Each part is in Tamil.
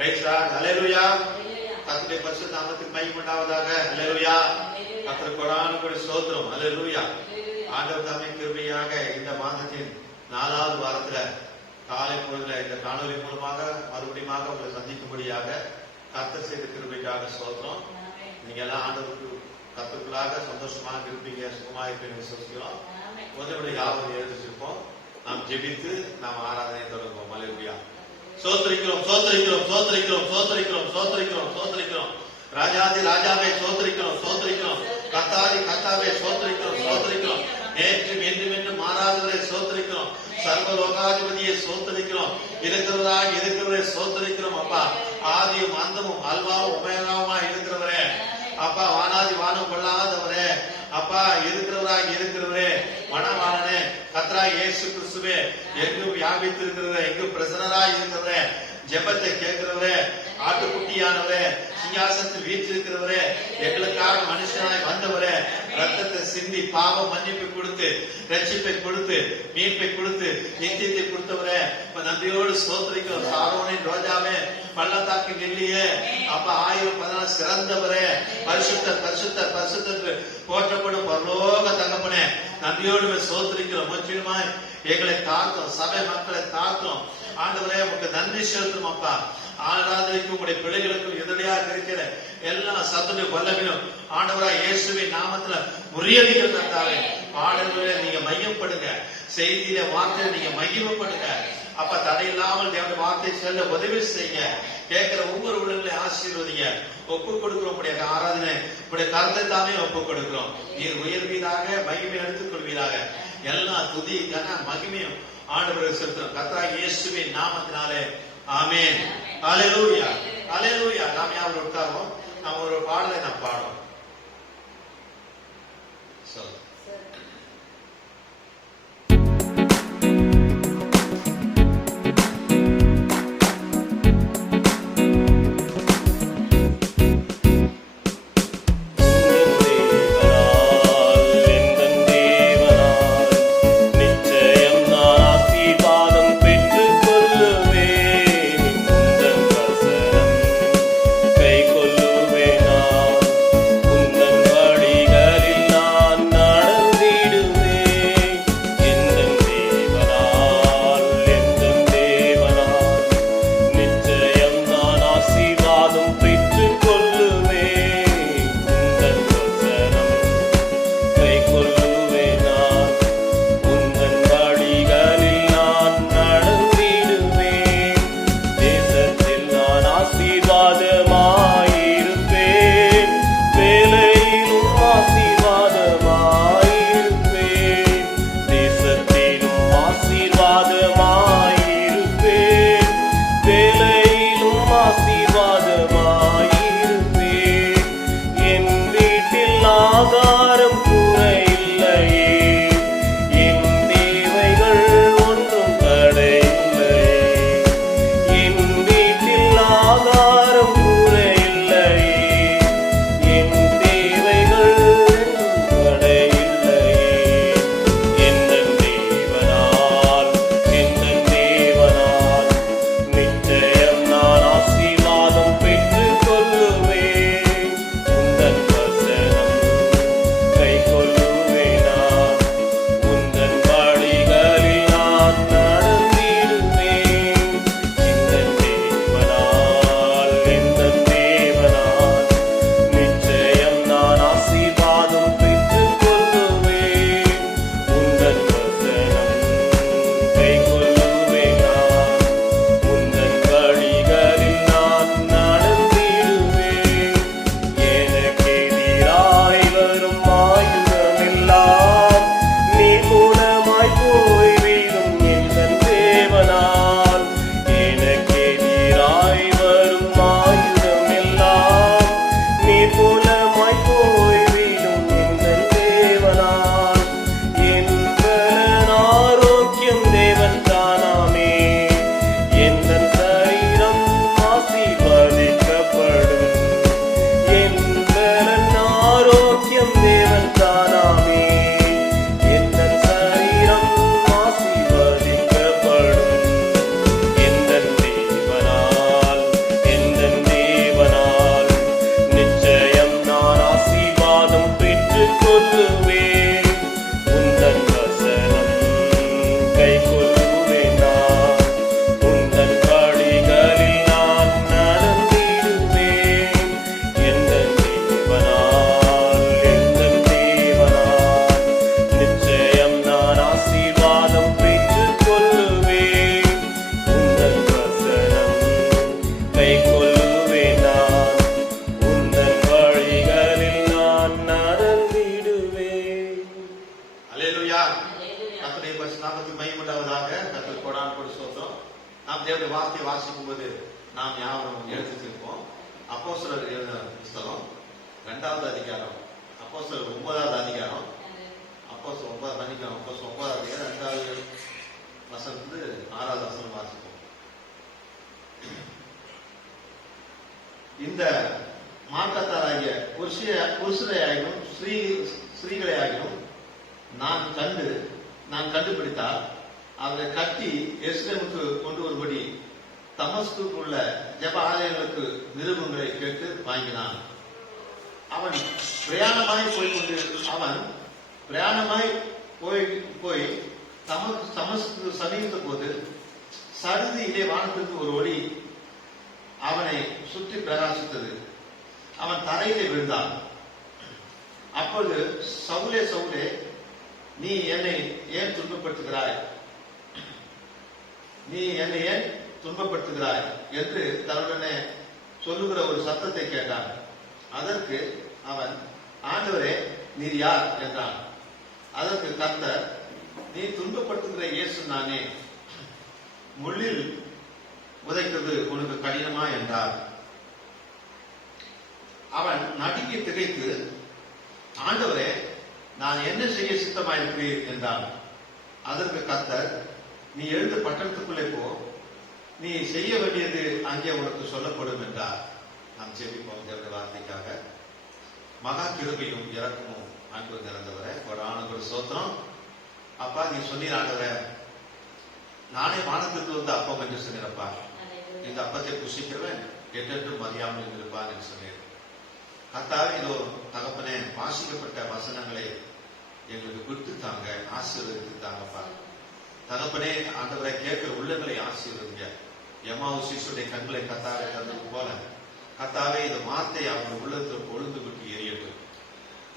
Price Lord. ஹல்லேலூயா. கர்த்தருடைய பரிசுத்த நாமத்துக்கு மகிமை உண்டாவதாக. ஹல்லேலூயா. கர்த்தருக்கு கொடானுகோடி ஸ்தோத்திரம். ஹல்லேலூயா. ஆண்டவர் தாமே கிருபையாக இந்த மாதத்தின் 4வது வாரத்துல காலை பொழுதுல இந்த காணொலி மூலமாக மறுபடியும் உங்களை சந்திக்கும்படியாக கர்த்தர் செய்த கிருபைக்காக ஸ்தோத்திரம். நீங்க எல்லாம் ஆண்டவருக்கு கர்த்தருக்குள்ளாக சந்தோஷமாக இருப்பீங்க, சுகமாக இருப்பீங்க விசுவாசிக்கிறோம். முதலுடைய யாவரும் எழுதிச்சிருப்போம். நாம் ஜெபித்து நாம் ஆராதனை தொடங்குவோம். ஹல்லேலூயா. சோத்திரிக்கிறோம், சோத்திரிக்கிறோம், சோத்திரிக்கிறோம், சோத்திரிக்கிறோம், சோத்திரிக்கிறோம், சோத்திரிக்கிறோம். ராஜாதி ராஜாவே சோத்திரிக்கிறோம், சோத்திரிக்கிறோம். கர்த்தாதி கர்த்தாவே சோத்திரிக்கிறோம், சோத்திரிக்கிறோம். நேற்றும் என்றும் என்று மாறாதவரை சோத்திரிக்கிறோம். சர்வலோகாதிபதியை சோத்திரிக்கிறோம். இருக்கிறவரை சோத்திரிக்கிறோம். அப்பா, ஆதியும் அந்தமும் அல்வாவும் உபயோகமா இருக்கிறவரே, அப்பா வானாதி வானம் கொள்ளாதவரே, அப்பா இருக்கிறவரே, மனவாளனே, கர்த்தராகிய இயேசு கிறிஸ்துவே, எங்கும் வியாபித்து இருக்கிறவரே, எங்கும் பிரசன்னராய் இருக்கிறவரே, ஜெபத்தை கேட்கிறவரே, ஆட்டுக்குட்டியானவரே, சிங்காசனத்தில் வீற்றிருக்கிறவரே, எங்களுக்காக மனுஷனாய் வந்தவரே, ரத்தத்தை சிந்தி பாவ மன்னிப்பை கொடுத்து, ரட்சிப்பை கொடுத்து, மீட்பை கொடுத்து, நித்தியத்தை கொடுத்தவரே, நன்றியோடு ஸ்தோத்திரிக்கிறோம். சாரோனின் ரோஜாவே, பள்ளத்தாக்கு நெல்லியே, அப்பா 1000 சிறந்தவரே, பரிசுத்தர் பரிசுத்தர் பரிசுத்தர் போற்றப்படும் பரலோக தகப்பனே, நன்றியோடு ஸ்தோத்திரிக்கிறோம். முற்றிலுமாய் எங்களை தாக்கும், சபை மக்களை தாக்கும். ஆண்டவரே, உங்களுக்கு நன்றி செலுத்தும். அப்பா, ஆராதனைக்கும் உங்களுடைய பிள்ளைகளுக்கும் எதிரையாக இருக்கிற எல்லா சத்துடைய வல்லமையும் ஆண்டவராய் இயேசுவின் நாமத்துல முறியடிகள் தந்தாவே. பாடல்களே நீங்க மையப்படுங்க, செய்தியில வார்த்தையில நீங்க மகிமைப்படுங்க. அப்ப தடையில்லாமல் தேவனுடைய வார்த்தை செல்ல உதவி செய்யுங்க. கேட்கிற ஒவ்வொரு உள்ளங்களை ஆசீர்வதிங்க. ஒப்பு கொடுக்கிறோம் உடைய ஆராதனை, உடைய கருத்தை தாமே ஒப்பு கொடுக்கிறோம். நீர் உயர்வீராக, மகிமை எடுத்துக் கொள்வீராக. எல்லா துதி கன மகிமையும் ஆண்டவரை செலுத்துறோம் கர்த்தராகிய இயேசுவின் நாமத்தினாலே. ஆமென். ஹல்லேலூயா. ஹல்லேலூயா. நாம் யாரும் உட்காருவோம். நாம் ஒரு பாடலை நாம் பாடுவோம். சொல்லு. நான் நாமத்துக்கு மகிமை உண்டாவதாக. கர்த்தருக்கு கொடான கொடி ஸ்தோத்திரம். நாம் தேவனுடைய வார்த்தையை வாசிக்கும் போது நாம் யாரும் எடுத்துருப்போம். அப்போஸ்தலர் எழுதின புத்தகம் 2வது அதிகாரம், அப்போஸ்தலர் 9வது அதிகாரம், அப்போஸ்தலர் 9வது அதிகாரம் 2வது வசனத்து 6வது வசனம் வாசிப்போம். இந்த மார்க்கத்தாராகிய புருஷரையாகிலும் ஸ்திரீகளையாகிலும் நான் கண்டுபிடித்தால் அவரை கட்டி எருசலேமுக்கு கொண்டு வரும்படி தமஸ்குக்கு உள்ள ஜெப ஆலயங்களுக்கு நிருபங்களை கேட்டு வாங்கினான். அவன் பிரயாணமாய் போய் தமஸ்கு சமீபத்த போது சருதியிலே வானத்திற்கு ஒரு ஒளி அவனை சுற்றி பிரகாசித்தது. அவன் தரையிலே விழுந்தான். அப்பொழுது சவுலே சவுலே, நீ என்னை ஏன் துன்பப்படுத்துகிறாய்? நீ என்னை ஏன் துன்பப்படுத்துகிறாய் என்று தன்னுடனே சொல்லுகிற ஒரு சத்தத்தை கேட்டான். அதற்கு அவன், ஆண்டவரே, நீர் யார் என்றான். அதற்கு கர்த்தர், நீ துன்பப்படுத்துகிற இயேசு நானே. முள்ளில் உதைக்கிறது உனக்கு கடினமா என்றார். அவன் நடுங்கி திகைத்து, ஆண்டவரே, நான் என்ன செய்ய சித்தமாயிருக்கிறீர் என்றான். அதற்கு கர்த்தர், நீ எழுந்து பட்டணத்துக்குள்ளே போ, நீ செய்ய வேண்டியது அங்கே உனக்கு சொல்லப்படும் என்றார். நாம் ஜெபிப்போம் தேவனுடைய வார்த்தைக்காக. மகா கிருபையும் இரக்கமும் அன்பு நிறைந்தவரே, ஒரு ஸ்தோத்திரம். அப்பா, நீ சொன்னீர் ஆண்டவரே, நானே வானத்திற்கு வந்து அப்பம் என்று சொன்னீரப்பா. இந்த அப்பத்தை புசிக்கிறவன் என்றென்றும் அறியாமல் இருப்பான் என்று சொன்னீர். கர்த்தாவே, இதோ தகப்பனே, வாசிக்கப்பட்ட வசனங்களை எங்களுக்கு விட்டுத்தாங்க, ஆசீர்வதித்து தாங்கப்பா. தகப்பனே, ஆண்டவரை கேட்கிற உள்ளங்களை ஆசீர்வதிங்க. எம்மாவு சிசுடைய கண்களை கர்த்தாவே தந்தது போல கர்த்தாவே, இந்த வார்த்தை அவங்க உள்ளத்தில் கொழுந்து விட்டு எரியட்டும்.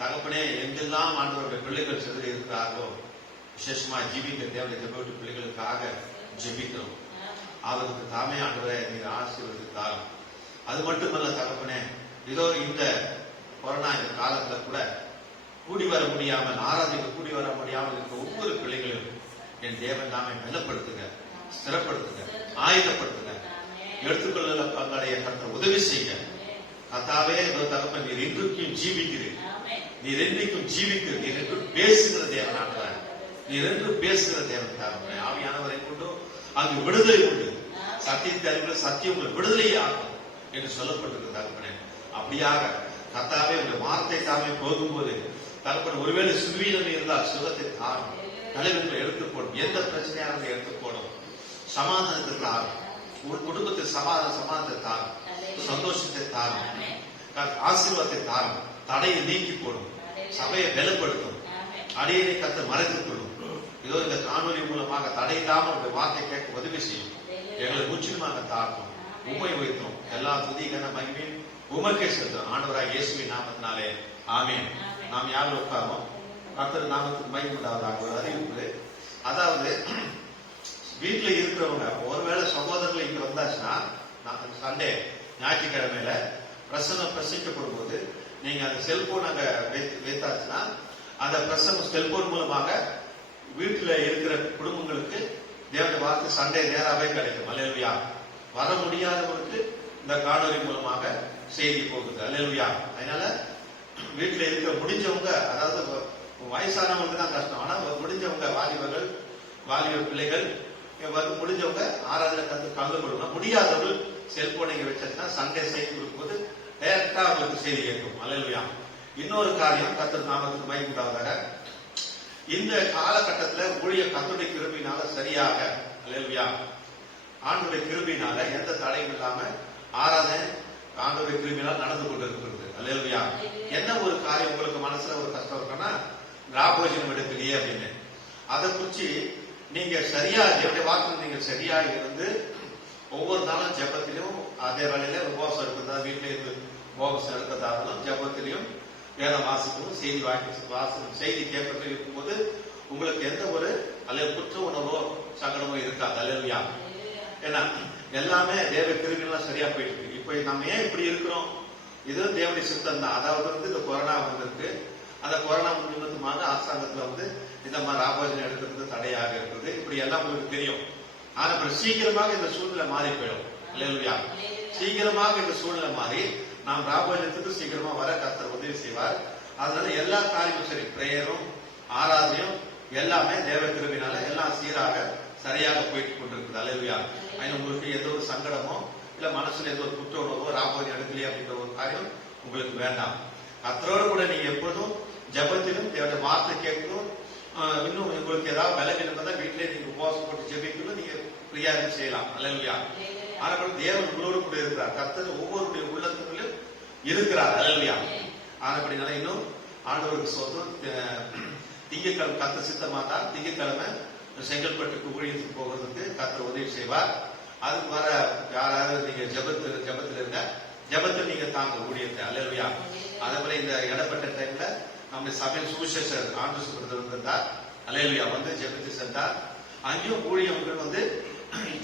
தகப்பனே, எங்கெல்லாம் ஆண்டவருடைய பிள்ளைகள் சென்று இருக்கிறார்களோ, விசேஷமா ஜீவிக்க தேவனை ஜெபவிட்டு பிள்ளைகளுக்காக ஜெபிக்கிறோம். அவருக்கு தாமே ஆண்டவரை நீர் ஆசீர்வதித்தாலும். அது மட்டுமல்ல தகப்பனே, இதோ இந்த கொரோனா இந்த காலத்துல கூட கூடி வர முடியாமல், ஆராதிக்க கூடி வர முடியாமல் இருக்க ஒவ்வொரு பிள்ளைகளும் என் தேவன் நாமே பலப்படுத்துங்க, ஸ்திரப்படுத்துங்க, ஆயுதப்படுத்துங்க. எடுத்துக்கொள்ள பங்காடைய கர்த்தர் உதவி செய்யுங்க. கர்த்தாவே, தகப்பன், நீர் என்றைக்கும் ஜீவிக்கிறீர், நீர் என்றைக்கும் ஜீவிக்கிறீர், நீர் என்று பேசுகிற தேவனாக, நீர் என்று பேசுகிற தேவன் தகப்பனே. ஆவியானவரை கொண்டு அங்கு விடுதலை உண்டு. சத்தியத்தை அறிவுள்ள சத்தியம் உங்களை விடுதலையே ஆகும் என்று சொல்லப்பட்டிருக்கிறது தகப்பனே. அப்படியாக கர்த்தாவே, உங்க வார்த்தை தாமே போகும்போது தகப்பன், ஒருவேளை சுவீனம் இருந்தால் சுகத்தை தாரும், தலைவர்களை எடுத்து போடும், எந்த பிரச்சனையாக எடுத்து போடும், சமாதானத்தை தாரும், ஒரு குடும்பத்தில் சமாதானத்தை தாரும், சந்தோஷத்தை தாரும், ஆசீர்வாதத்தை தாரும், தடையை நீக்கி போடும், சபையை பலப்படுத்தும், அடியனை கர்த்தர் மறைத்துக் கொள்ளும். இதோ இந்த காணொலி மூலமாக தடை இல்லாமல் உங்களுடைய வார்த்தை கேட்க உதவி செய்யும். எங்களை முற்றிலுமாக தாக்கும், உண்மை வைத்தோம். எல்லா துதிகன மகிமையும் உமக்கே செலுத்தும். ஆண்டவராக இயேசுவின் நாமத்தினாலே ஆமென். நாம் யாரும் உட்காரோம். கர்த்தர் நாமத்துக்கு மகிமை உண்டாவதாக. ஒரு அறிவிப்பு, அதாவது வீட்டுல இருக்கிறவங்க ஒருவேளை சகோதரர்கள் இங்க வந்தாச்சுன்னா, சண்டே ஞாயிற்றுக்கிழமையில பிரசங்கம் பிரசிக்கப்படும் போது நீங்க அந்த செல்போன் அங்க வைத்தாச்சுன்னா, அந்த பிரசங்கம் செல்போன் மூலமாக வீட்டுல இருக்கிற குடும்பங்களுக்கு தேவனுடைய வார்த்தை சண்டே நேராகவே கிடைக்கும். அல்லேலூயா. வர முடியாதவருக்கு இந்த காணொலி மூலமாக செய்தி போகுது. அல்லேலூயா. அதனால வீட்டுல இருக்க முடிஞ்சவங்க, அதாவது வயசானவங்களுக்கு தான் கஷ்டம், ஆனா முடிஞ்சவங்க வாலிபர் பிள்ளைகள் முடிஞ்சவங்க ஆராதனை கலந்து கொள்ளணும். முடியாதவர்கள் செல்போனை வச்சா சண்டே செய்தி கொடுக்கும்போது டைரக்டா அவங்களுக்கு செய்தி கேட்கும். அல்லேலூயா. இன்னொரு காரியம், கர்த்தர் நாமத்துக்கு மகிமை உண்டாவதாக, இந்த காலகட்டத்தில் ஊழிய கர்த்தருடைய கிருபையினால சரியாக, அல்லேலூயா, ஆண்டவருடைய கிருபையினால எந்த தடையும் இல்லாம ஆராதனை ஆண்டவருடைய கிருபையினால் நடந்து கொண்டு இருக்கிறது. அல்லேலூயா. என்ன ஒரு காரியம் உங்களுக்கு மனசுல ஒரு கஷ்டம் இருக்குன்னா, ராபோஜனம் எடுக்கலையே அப்படின்னு, அதை குறிச்சு நீங்க சரியா என்னுடைய வார்த்தை நீங்க சரியா இருந்து ஒவ்வொரு நாளும் ஜெபத்திலும் அதே வேலையில உபவாசம் இருக்கிறதா, வீட்டில இருந்து உபவாசம் எடுக்கிறதாலும் ஜெபத்திலையும் வேதம் வாசிக்கவும் செய்தி கேட்கறது இருக்கும்போது உங்களுக்கு எந்த ஒரு அல்லது குற்ற உணர்வோ சங்கடமோ இருக்காது. அல்லேலூயா. ஏன்னா எல்லாமே தேவ கிருபையெல்லாம் சரியா போயிட்டு இருக்கு. இப்ப நம்ம ஏன் இப்படி இருக்கிறோம்? இது தேவனுடைய சித்தம் தான். அதாவது இந்த கொரோனா வந்திருக்கு. அந்த கொரோனா நிமித்தமாக அரசாங்கத்துல இந்த மாதிரி ராபோஜனம் எடுக்கிறது தடையாக இருக்குது. இப்படி எல்லாம் உங்களுக்கு தெரியும். ஆனா அப்புறம் சீக்கிரமாக இந்த சூழ்நிலை மாறி போயிடும். அல்லேலூயா. சீக்கிரமாக இந்த சூழ்நிலை மாறி நாம் ராபோஜனத்துக்கு சீக்கிரமா வர கர்த்தர் உதவி செய்வார். அதனால எல்லா காரியமும் சரி, பிரேயரும் ஆராதனையும் எல்லாமே தேவ கிருபையினால எல்லாம் சீராக சரியாக போயிட்டு கொண்டிருக்குது. அல்லேலூயா. உங்களுக்கு எந்த ஒரு சங்கடமோ இல்ல மனசுல எந்த ஒரு குற்ற உணர்வோ ராபோஜனம் எடுக்கலையே அப்படின்ற ஒரு காரியம் உங்களுக்கு வேண்டாம். கர்த்தரோடு கூட நீங்க எப்பொழுதும் ஜெபத்திலும் தேவனுடைய வார்த்தை கேட்கணும். இன்னும் உங்களுக்கு ஏதாவது விலகினம் தான் வீட்டிலே நீங்க உபவாசம் போட்டு ஜெபிக்கணும். நீங்க ஃப்ரீயா செய்யலாம். அல்லேலூயா. ஆனால் தேவன் உங்களோடு கூட இருக்கிறார். கர்த்தர் ஒவ்வொருடைய உள்ளத்துக்குள்ளும் இருக்கிறார். அல்லேலூயா. ஆனபடினால இன்னும் ஆண்டவருக்கு சொல்றோம். திங்கட்கிழமை கர்த்தர் சித்தமாட்டா திங்கட்கிழமை செங்கல்பட்டுக்கு ஊழியத்துக்கு போகிறதுக்கு கர்த்தர் உதவி செய்வார். அதுக்கு வர யாராவது நீங்க ஜெபத்தில் இருங்க. ஜெபத்தில் நீங்க தாங்க ஊழியத்தை. அல்லேலூயா. அதே போல இந்த இடப்பட்ட டைம்ல நம்முடைய சபையில் சுவிசேஷர் ஆண்டு சுப்ரதர் வந்திருந்தார். அல்லேலூயா. வந்து ஜெபத்து சென்றார். அங்கேயும் ஊழியர்கள் வந்து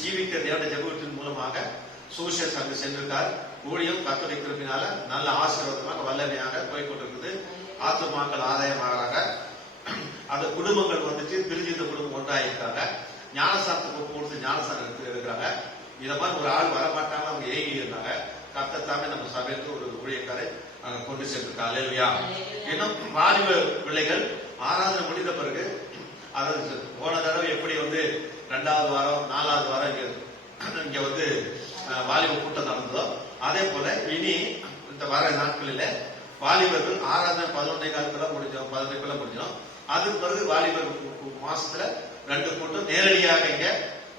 ஜீவிக்க தேவனுடைய ஜெபத்தின் மூலமாக சுவிசேஷர் அங்கு சென்றிருக்கார். ஊழியம் கர்த்தருடைய கிருபையினால நல்ல ஆசீர்வாதமாக வல்லமையாக போய்கொண்டிருக்குது. ஆத்துமாக்கள் ஆதாயமாகறாங்க. அந்த குடும்பங்கள் வந்துட்டு பிரிஞ்சிருந்த குடும்பம் ஒன்றாயிருக்காங்க. ஞானசாரத்துக்கு கொடுத்து ஞானசாரம் இருக்கிறாங்க. இத மாதிரி ஒரு ஆள் வரமாட்டாங்க, அவங்க ஏங்கி இருந்தாங்க. கர்த்தர் தாமே நம்ம சபைக்கு ஒரு ஊழியக்காரை கொண்டு சென்றிருக்கா. அல்லேலூயா. இன்னும் வாலிப பிள்ளைகள் ஆராதனை முடிந்த பிறகு, அதாவது போன தடவை எப்படி வந்து 2வது வாரம் 4வது வாரம் இங்க வந்து வாலிப கூட்டம் நடந்ததோ அதே போல இனி இந்த வர நாட்களில வாலிபர்கள் ஆராதனை 11:15 முடிஞ்சோம், 11 முடிஞ்சோம். அதுக்கு பிறகு வாலிபர் மாசத்துல 2 கூட்டம் நேரடியாக இங்க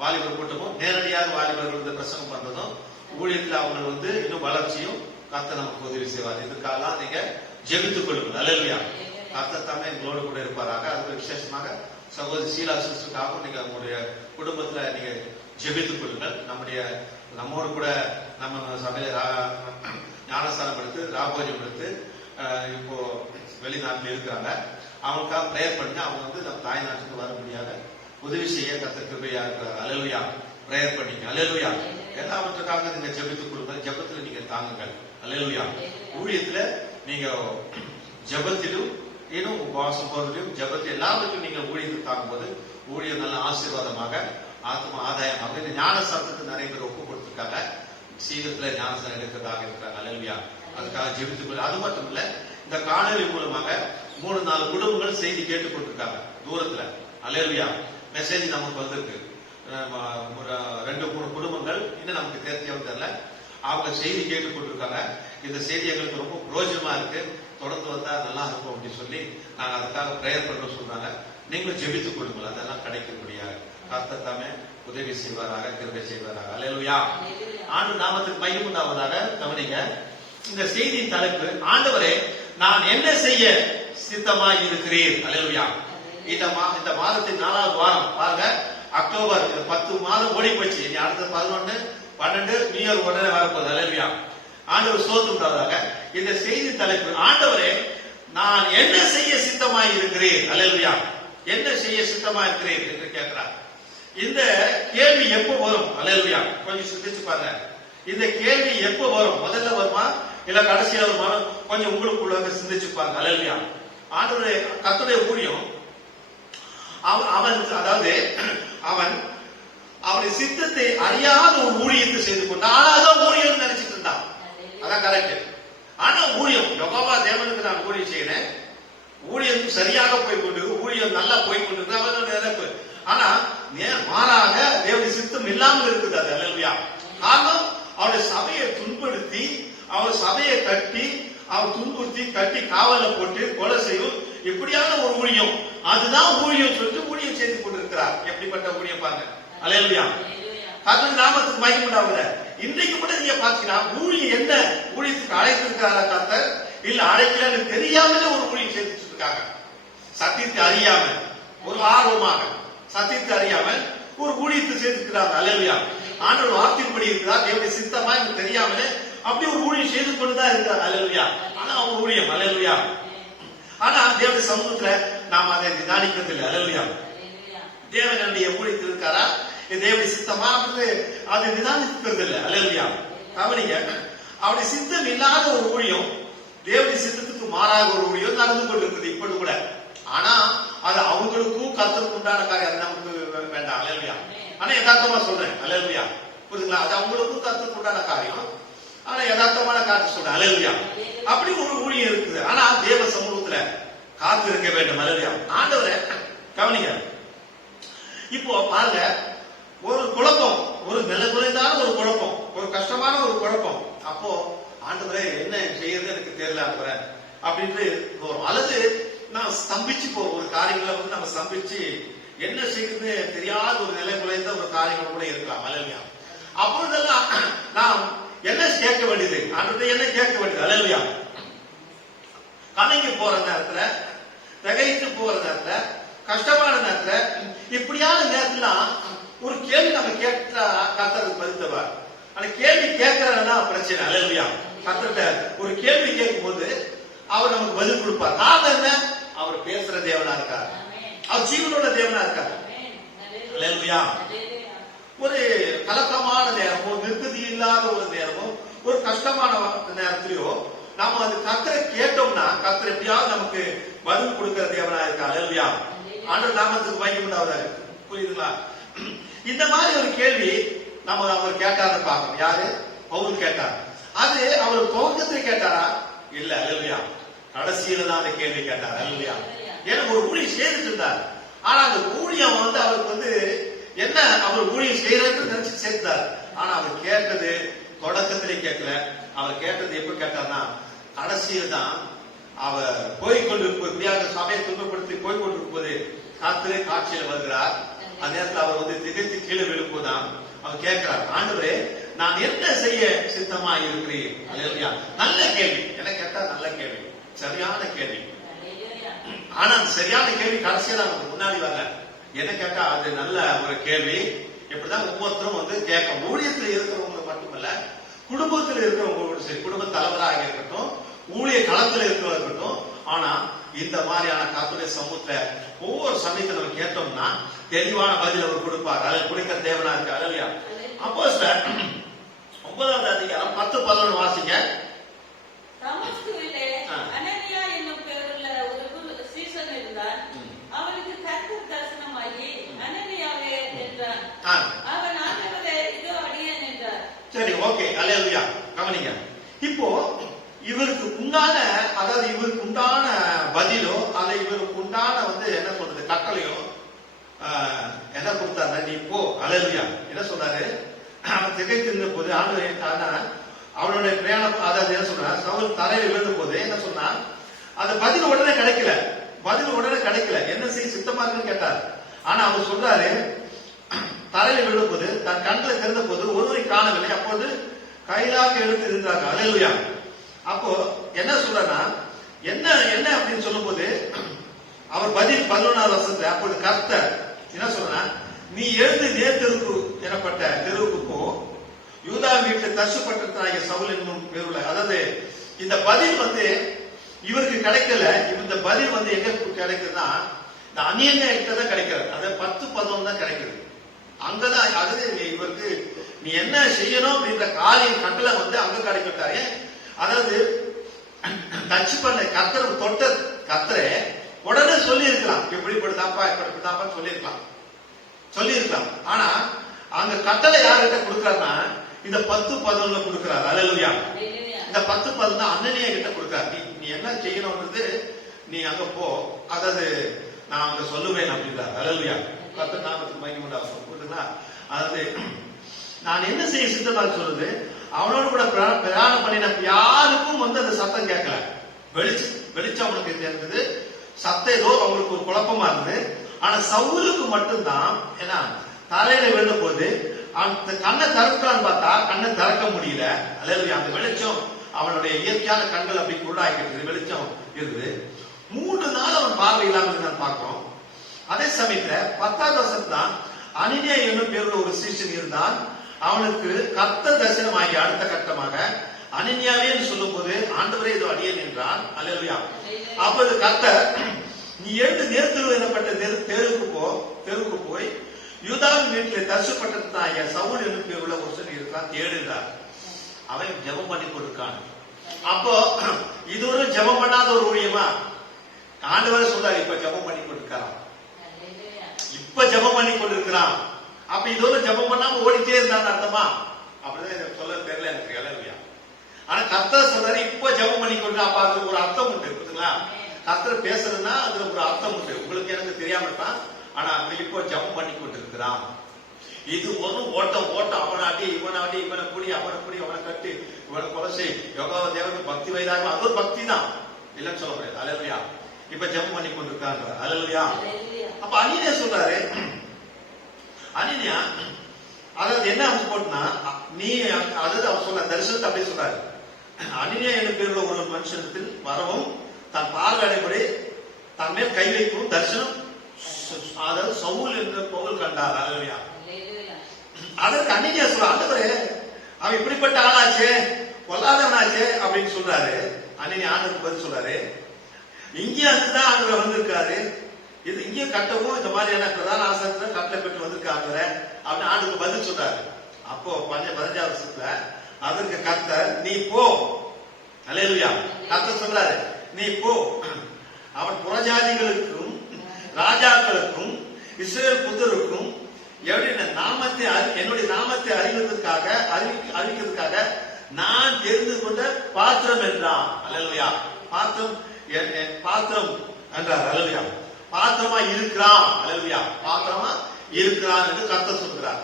வாலிபர் கூட்டமும் நேரடியாக வாலிபர்கள் வந்து பிரசங்கம் பண்றதும் ஊழியத்தில் அவங்க வந்து இன்னும் வளர்ச்சியும் கர்த்தர் நமக்கு உதவி செய்வார். இதுக்காக நீங்க ஜெபித்துக் கொள்ளுங்கள். அல்லேலூயா. கர்த்தர் தாமே எங்களோடு கூட இருப்பாராக. அதுக்கு விசேஷமாக சகோதரி சீலா சிஸ்டருக்காகவும் நீங்க உங்களுடைய குடும்பத்துல நீங்க ஜெபித்துக் கொள்ளுங்கள். நம்மோடு கூட நம்ம சபையில ஞானஸ்தானம் எடுத்து ராபோஜனம் எடுத்து இப்போ வெளிநாட்டில் இருக்கிறாங்க. அவங்களுக்காக பிரேயர் பண்ணி அவங்க வந்து நம்ம தாய் நாட்டுக்கு வரும்படியாக உதவி செய்ய கர்த்தர் கிருபையா இருக்கிறார். அல்லேலூயா. பிரேயர் பண்ணீங்க. அல்லேலூயா. எல்லாவற்றுக்காக நீங்க ஜெபித்துக் கொள்ளுங்கள். ஜெபத்துல நீங்க தாங்குங்கள். அல்லேலூயா. ஊழியத்துல நீங்க ஜெபத்திலும் இன்னும் உபவாசம் போறதிலும் ஜெபத்தில் எல்லாவற்றையும் நீங்க ஊழியத்தை தாங்கும் போது ஊழியம் நல்ல ஆசீர்வாதமாக ஆத்மா ஆதாயமாக இந்த ஞானசாரத்துக்கு நிறைய பேர் ஒப்பு கொடுத்திருக்காங்க. சீக்கிரத்துல ஞானசாரம் எடுக்கிறதாக இருக்கிறாங்க. அல்லேலூயா. அதுக்காக ஜெபித்துக் கொள்ள. அது மட்டும் இல்ல, இந்த காணொலி மூலமாக 3-4 குடும்பங்கள் செய்தி கேட்டுக் கொண்டிருக்காங்க தூரத்துல. அல்லேலூயா. மெசேஜ் நமக்கு வந்திருக்கு. 2-3 குடும்பங்கள் இன்னும் நமக்கு தெரிஞ்சவங்க தெரியல. அவங்க செய்தி கேட்டுக் கொண்டிருக்காங்க. இந்த செய்தி எங்களுக்கு ரொம்ப பிரயோஜனமா இருக்கு, தொடர்ந்து வந்தா நல்லா இருக்கும் அப்படின்னு சொல்லி நாங்க அதுக்காக பிரேயர் பண்றோம் சொல்றாங்க. நீங்களும் ஜெபித்துக் கொள்ளுங்கள். அதெல்லாம் கிடைக்க முடியாது. கர்த்தர் தாமே உதவி செய்வாராக, கிருபை செய்வாராக. அல்லேலூயா. ஆண்டு நாமத்துக்கு மகிமை உண்டாவதாக. கவனிங்க, இந்த செய்தியின் தலைப்பு ஆண்டவரே நான் என்ன செய்ய சித்தமாய் இருக்கிறேன். அல்லேலூயா. இந்த மாதத்தின் 4வது வாரம் பாருங்க. அக்டோபர் 10 மாதம் ஓடி போச்சு. அடுத்த 11, 12 நியூ இயர் உடனே வரப்போகுது. அல்லேலூயா. ஆண்டவர் சோத்துட்டாங்க. இந்த செய்தி தலைப்பு ஆண்டவரே நான் என்ன செய்ய சித்தமாய் இருக்கிறேன். அல்லேலூயா. என்ன செய்ய சித்தமாய் இருக்கிறேன் என்று கேட்கிறார். இந்த கேள்வி எப்போ வரும்? அல்லேலூயா. கொஞ்சம் சிந்திச்சு பாருங்க. இந்த கேள்வி எப்போ வரும்? முதல்ல வருமா இல்ல கடைசியில வருமா? கொஞ்சம் உங்களுக்குள்ள சிந்திச்சு பாருங்க. அல்லேலூயா. ஆண்டவரே கர்த்தருடைய ஊழியம் அதாவது அவனுடைய சித்தத்தை அறியாத ஒரு ஊழியத்தை செய்து கொண்டான். ஆனா அதான் ஊழியம் நினைச்சிட்டு இருந்தான். அதான் கரெக்ட். ஆனா ஊழியம் யெகோவா தேவனுக்கு நான் ஊழியம் செய்யறேன், ஊழியம் சரியாக போய் கொண்டிருக்கு, ஊழியம் நல்லா போய் கொண்டிருக்கு அவனோட நினைப்பு. ஆனா மாறாக தேவனுடைய சித்தம் இல்லாமல் இருக்குது. அது அல்லேலூயா. காரணம் அவருடைய சபையை துன்படுத்தி அவர் சபையை கட்டி அவர் துன்புறுத்தி கட்டி காவல போட்டு கொலை செய்யும் இப்படியான ஒரு ஊழியம். அதுதான் ஊழியம் சொல்லிட்டு ஊழியம் செய்து கொண்டிருக்கிறார். எப்படிப்பட்ட ஊழியம் பாருங்க. அல்லேலூயா. கர்த்தருடைய நாமத்துக்கு மகிமை உண்டாவதாக. இன்றைக்கு கூட நீங்க பாத்தீங்கன்னா ஊழியம் என்ன ஊழியத்துக்கு அழைத்திருக்கிறாரா கர்த்தர் இல்ல அழைக்கலன்னு தெரியாமலே ஒரு ஊழியம் செய்துட்டு இருக்காங்க. சத்தியத்தை அறியாம ஒரு ஆர்வமாக சத்தியத்தை அறியாம ஒரு ஊழியத்தை செய்திருக்கிறாங்க. அல்லேலூயா. ஆண்டவர் வார்த்தையின்படி இருக்கிறார். தேவனுடைய சித்தமா எனக்கு தெரியாமலே அப்படி ஒரு ஊழியம் செய்து கொண்டுதான் இருக்கிறார். அல்லேலூயா. ஆனா அவங்க ஊழியம். அல்லேலூயா. ஆனா தேவனுடைய சமூகத்துல நாம் அதை நிதானிக்கிறதில்லை. அல்லேலூயா. தேவன் என்னுடைய ஊழியத்தில் இருக்காரா, தேவனுடைய சித்தமா அதை நிதானிக்கிறது இல்லை. அல்லேலூயா. கவனிங்க, அவருடைய சித்தம் இல்லாத ஒரு ஊழியம் தேவனுடைய சித்தத்துக்கு மாறாக ஒரு ஊழியம் நடந்து கொண்டிருக்கிறது இப்பொழுது கூட. ஆனா அது அவங்களுக்கும் கர்த்தருக்கு உண்டான காரியம், அது நமக்கு வேண்டாம். அல்லேலூயா. ஆனா யதார்த்தமா சொல்றேன். அல்லேலூயா. புரியுதுங்களா? அது அவங்களுக்கும் கர்த்தருக்கு உண்டான காரியம், ஆனா யதார்த்தமான காரியத்தை சொல்றேன். அல்லேலூயா. அப்படி ஒரு ஊழியம் இருக்குது. ஆனா தேவ சமூகத்துல காத்து இருக்க வேண்டும். அல்லேலூயா. ஆண்டவரே கவனிங்க, இப்போ பாருங்க, ஒரு குழப்பம், ஒரு நிலை குறைந்தான ஒரு குழப்பம், ஒரு கஷ்டமான ஒரு குழப்பம். அப்போ ஆண்டவரே என்ன செய்யறது எனக்கு தெரியல ஆண்டவரே அப்படின்ட்டு வரும். அல்லது நான் ஸ்தம்பிச்சு போவோம். ஒரு காரியங்களை வந்து நம்ம ஸ்தம்பிச்சு என்ன செய்யறது தெரியாத ஒரு நிலை குறைந்த ஒரு காரியங்கள் கூட இருக்கலாம். அல்லேலூயா. அப்பொழுதெல்லாம் நாம் என்ன கேட்க வேண்டியது? ஆண்டவரே என்ன கேட்க வேண்டியது? அல்லேலூயா. கலங்கி போற நேரத்துல, திகைத்து போற நேரத்துல, கஷ்டமான நேரத்துல, இப்படியான நேரத்துல ஒரு கேள்வி நம்ம கேட்டா கர்த்தருக்கு பதில் தருவார். அந்த கேள்வி கேட்கறதுனா பிரச்சனை. அல்லேலூயா. கர்த்தர்ட்ட ஒரு கேள்வி கேட்கும் போது அவர் நமக்கு பதில் கொடுப்பார். காரணம் என்ன? அவர் பேசுற தேவனா இருக்கார், அவர் ஜீவனோட தேவனா இருக்கார். அல்லேலூயா. ஒரு கலக்கமான நேரமோ, நிர்கதி இல்லாத ஒரு நேரமோ, ஒரு கஷ்டமான நேரத்திலயோ நாம அது கர்த்தரை கேட்டோம்னா கர்த்தர் எப்படியாவது நமக்கு பதில் கொடுக்கிற தேவனா இருக்கா. அல்லேலூயா. ஆண்டவர் நாமத்துக்கு மகிமை உண்டாவதாக. புரியுதுங்களா? இந்த மாதிரி ஒரு கேள்வி நம்ம அவர் கேட்டார்னு பார்க்கணும். யாரு? பவுல் கேட்டார். அது அவர் துவக்கத்தில் கேட்டாரா? இல்ல. அல்லேலூயா. கடைசியில தான் அந்த கேள்வி கேட்டார். அல்லேலூயா. ஏன்னா ஒரு ஊழியம் செய்துட்டு இருந்தார். ஆனா அந்த ஊழியம் வந்து அவருக்கு வந்து என்ன, அவர் ஊழியம் செய்யறதுன்னு நினைச்சு சேர்த்தார். ஆனா அவர் கேட்டது தொடக்கத்திலே கேட்கல. அவர் கேட்டது எப்ப கேட்டார்னா கடைசியில் தான். அவர் போய்கொண்டிருப்பது, சபையை துன்பப்படுத்தி போய்கொண்டிருக்கும் போது கர்த்தரே காட்சியில வருகிறார். அந்த நேரத்தில் அவர் வந்து திகைத்து கீழே விழுப்போதான் அவர் கேட்கிறார், ஆண்டவரே நான் என்ன செய்ய சித்தமா இருக்கிறேன்? அல்லேலூயா. நல்ல கேள்வி. என்ன கேட்டா நல்ல கேள்வி, சரியான கேள்வி. ஆனா அந்த சரியான கேள்வி கடைசியா நமக்கு முன்னாடி வரல. என்ன கேட்டா அது நல்ல ஒரு கேள்வி. இப்படிதான் ஒவ்வொருத்தரும் வந்து கேட்க, ஊழியத்தில் இருக்கிறவங்க மட்டுமல்ல, குடும்பத்தில் இருக்கிறவங்களோட சரி, குடும்ப தலைவராக இருக்கட்டும், ஊழிய களத்தில் இருக்கிறவங்க இருக்கட்டும். ஆனா இந்த மாதிரியான கர்த்தருடைய சமூகத்துல ஒவ்வொரு சமயத்தை நம்ம கேட்டோம்னா தெளிவான பதில் அவர் கொடுப்பார். அதை கொடுக்கிற தேவனா இருக்கு. அல்லேலூயா. அப்போஸ்தலர் 9வது அதிகாரம் 10-11 வாசிங்க. தமஸ்குவிலே அனனியா என்னும் பேருள்ள ஒரு சீசன் இருந்தான். அவனுக்கு கர்த்தர் தரிசனமாகி அனனியாவே என்றார். அவன் ஆண்டவரே இதோ அடியேன் என்றார். சரி, ஓகே. அல்லேலூயா. கவனிங்க. இப்போ இவருக்கு உண்டான, அதாவது இவருக்கு உண்டான பதிலோ அல்ல இவருக்கு உண்டான வந்து என்ன சொல்றது கட்டளையோ என்ன கொடுத்தாரு? நீ போ. அல்லேலூயா. என்ன சொன்னாரு? அவன் திகைத்திருந்த போது ஆண்டவர் அவனுடைய பிரயாணம், அதாவது என்ன சொன்னார், சவுல் தரையில விழுந்த போது என்ன சொன்னான்? அந்த பதில் உடனே கிடைக்கல. பதில் உடனே கிடைக்கல. என்ன செய்ய சித்தமா இருக்குன்னு கேட்டார். ஆனா அவர் சொல்றாரு, தரையில விழுந்த போது தன் கண்களை திறந்த போது ஒருவரை காணவில்லை. அப்போது கையிலாக எடுத்து இருந்தாங்க. அல்லேலூயா. அப்போ என்ன சொல்றனா, என்ன என்ன அப்படின்னு சொல்லும் போது அவர் பதில் 11வது வசனத்துல, அப்போது கர்த்தர் என்ன சொல்றா, நீ எழுந்து நேர்த்தெருக்கு எனப்பட்ட தெருவுக்கு போ, யூதா வீட்டில் தர்சுப்பட்டனாகிய சவுல் என்னும் பேருள்ள. அதாவது இந்த பதில் வந்து இவருக்கு கிடைக்கல. இந்த பதில் வந்து எங்க கிடைக்குதுன்னா இந்த அந்நியன்ய கிட்ட தான் கிடைக்கிறது. அதாவது 10-11 தான் கிடைக்குது. அங்கதான் அதாவது இவருக்கு நீ என்ன செய்யணும் அப்படின்ற காரியம் கட்டளை வந்து அங்க கிடைக்கிட்டாரு. அதாவது டச் பண்ண கர்த்தர் தொட்ட கர்த்தரை உடனே சொல்லி இருக்கலாம், எப்படிப்படிதாப்பா இப்படிப்படிதாப்பா சொல்லியிருக்கலாம். ஆனா அங்க கட்டளை யார்கிட்ட கொடுக்கிறாருன்னா இந்த 10-11 கொடுக்கிறாரு. அல்லேலூயா. இந்த 10-11 அனனியா கிட்ட கொடுக்கிறாரு. நீ என்ன செய்யணும்ன்றது நீ அங்க போ, அதாவது நான் அங்க சொல்லுவேன் அப்படின்றார். அல்லேலூயா. கர்த்தர் நாமத்துக்கு மகிமை உண்டாகட்டும். புரியுதுங்களா? அதாவது நான் என்ன செய்ய சித்தமா சொல்றது, அவனோடு கூட பிரயாணம் பண்ணின யாருக்கும் வந்து அந்த சத்தம் கேட்கல. வெளிச்சம் அவனுக்கு தெரிஞ்சது, சத்தம் ஏதோ அவங்களுக்கு ஒரு குழப்பமா இருந்தது. ஆனா சவுலுக்கு மட்டும்தான் ஏன்னா தலையில விழுந்த போது அந்த கண்ணை திறக்கலான்னு பார்த்தா கண்ணை திறக்க முடியல. அல்லேலூயா. அந்த வெளிச்சம் அவனுடைய இயற்கையான கண்கள் அப்படி குருடாக்கிட்டு வெளிச்சம் இருக்குது. 3 நாள் அவன் பார்வை இல்லாம இருந்தான் பார்க்கிறோம். அதே சமயத்துல 10வது வருஷம் தான் அனனியா என்னும் பேருள்ள ஒரு சீசன் இருந்தான். அவனுக்கு கர்த்தர் தரிசனம் ஆகி அடுத்த கட்டமாக அனனியாவே சொல்லும் போது ஆண்டவரே இதோ அடியேன் என்றான். அல்லேலூயா. அப்போது கர்த்தர் நீ எழுந்து நேர்த்தெரு எனப்பட்ட தெருவுக்கு போய் யூதாவின் வீட்டில் தரிசப்பட்டதாகிய சவுல் என்னும் பேருள்ள ஒரு சொல்லி இருக்கிறான், தேடுகிறார். அவன் ஜெபம் பண்ணி கொண்டிருக்கான். அப்போ இது ஒரு ஜெபம் பண்ணாத ஒரு ஊழியமா? ஆண்டவர் சொல்றாரு, இப்ப ஜெபம் பண்ணி கொண்டிருக்கிறான், இப்ப ஜெபம் பண்ணி கொண்டிருக்கிறான். அப்ப இதோட ஜெபம் பண்ணாம ஓடிட்டே இருந்தான்னு அர்த்தமா? அப்படிதான் எனக்கு சொல்ல தெரியல எனக்கு. அல்லேலூயா. ஆனா கர்த்தர் சொல்றாரு, இப்ப ஜெபம் பண்ணி கொண்டு. அப்ப அதுக்கு ஒரு அர்த்தம் உண்டு, புரியுதுங்களா? கர்த்தர் பேசுறதுன்னா அதுல ஒரு அர்த்தம் உண்டு. உங்களுக்கு எனக்கு தெரியாம தான். ஆனா இப்போ ஜெபம் பண்ணி கொண்டிருக்கிறான். இது ஒரு ஓட்டம். அவனாட்டி இவனாட்டி, இவனை கூடி அவனை கூடி, அவனை கட்டி, இவனை கொலை செய், யோகாவ தேவனுக்கு பக்தி வைதாக, அது ஒரு பக்தி தான், இல்லைன்னு சொல்ல முடியாது. அல்லேலூயா. இப்ப ஜெபம் பண்ணி கொண்டிருக்காங்க. அல்லேலூயா. அப்ப அனீனியா சொல்றாரு, அனீனியா அதாவது என்ன போட்டுனா, நீ அதாவது அவர் சொல்ற தரிசனத்தை அப்படி சொல்றாரு. அனீனியா என்ற பேருள்ள ஒரு மனுஷனத்தில் வரவும், தன் பார்வையடைபடி தன் மேல் கை வைக்கவும் தரிசனம், அதாவது சவுல் என்ற பவுல் கண்டார். அல்லேலூயா. அதற்கு அனீனியா சொல்ற, ஆண்டவரே அவன் இப்படிப்பட்ட ஆளாச்சே, கொல்லாதவனாச்சே அப்படின்னு சொல்றாரு. அனீனியா ஆண்டவருக்கு பதில் சொல்றாரு, இங்கே அதுதான் ஆண்டவர் வந்திருக்காரு, இது இங்கே கட்டவும் இந்த மாதிரியான பிரதான ஆசாரத்துல கட்டளை பெற்று வந்திருக்காங்க அப்படின்னு ஆண்டுக்கு பதில் சொல்றாரு. அப்போ 15வது வருஷத்துல அதற்கு கர்த்தர், நீ போ. அல்லேலூயா. கர்த்தர் சொல்றாரு, நீ போ, அவன் புறஜாதிகளுக்கும் ராஜாக்களுக்கும் இஸ்ரவேல் புத்தருக்கும் என்னுடைய நாமத்தை அறிவிக்கிறதுக்காக நான் தெரிந்து கொண்ட பாத்திரம் என்றான். அல்லேலூயா. பாத்திரம் என்றார். அல்லேலூயா. பாத்திரமா இருக்கிறான். அல்லேலூயா. பாத்திரமா இருக்கிறான் என்று கர்த்தர் சொல்கிறார்.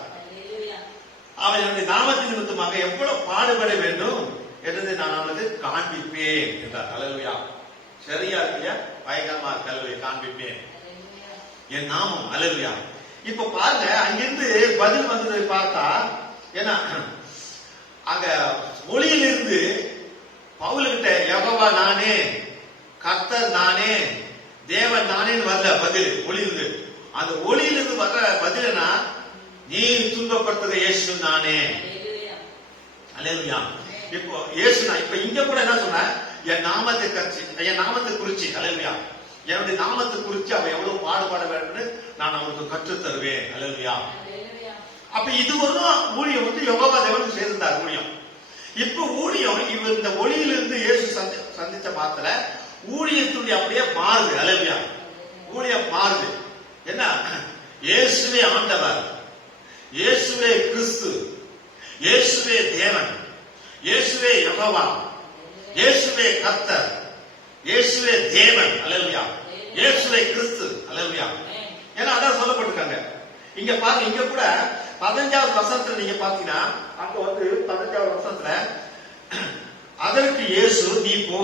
அவன் என்னுடைய நாமத்தின் நிமித்தமாக எவ்வளவு பாடுபட வேண்டும் என்றதை நான் அவனுக்கு காண்பிப்பேன் என்றார். அல்லேலூயா. சரியா இருக்கியா? பயங்கரமா கல்வியை காண்பிப்பேன் என் நாமம். அல்லேலூயா. இப்ப பாருங்க, அங்கிருந்து பதில் வந்ததை பார்த்தா, ஏன்னா அங்க ஒளியிலிருந்து பவுல்கிட்ட யெகோவா நானே, கர்த்தர் நானே, தேவன் நானேன்னு வரல பதில். ஒளியிலிருந்து, அந்த ஒளியிலிருந்து வர்ற பதில்னா, நீ துன்பப்படுத்துற இயேசு நானே. அல்லேலூயா. இப்போ இயேசு நான் இப்ப இங்க கூட என்ன சொன்ன, என் நாமத்தை குறிச்சு. அல்லேலூயா. என்னுடைய நாமத்தை குறிச்சு அவன் எவ்வளவு பாடுபட வேண்டும் நான் அவனுக்கு கற்றுத் தருவேன். அல்லேலூயா. அப்ப இது ஒரு ஊழியம் வந்து யெகோவா தேவன் செய்திருந்தார் ஊழியம். இப்ப ஊழியம் இவர் இந்த ஒளியிலிருந்து இயேசு சந்திச்ச மாத்திர ஊழியத்துடைய அப்படியே மாறுது. அல்லேலூயா. ஊழியம் மாறுது. என்ன? இயேசுவே ஆண்டவர், இயேசுவே கிறிஸ்து, இயேசுவே தேவன், இயேசுவே யெகோவா, இயேசுவே கர்த்தர், இயேசுவே தேவன். அல்லேலூயா. இயேசுவே கிறிஸ்து. அல்லேலூயா. ஏன்னா அதான் சொல்லப்பட்டிருக்காங்க. இங்க பாருங்க, இங்க கூட 15வது வசனத்துல நீங்க பாத்தீங்கன்னா, அங்க வந்து 15வது வசனத்துல அதற்கு இயேசு நீ போ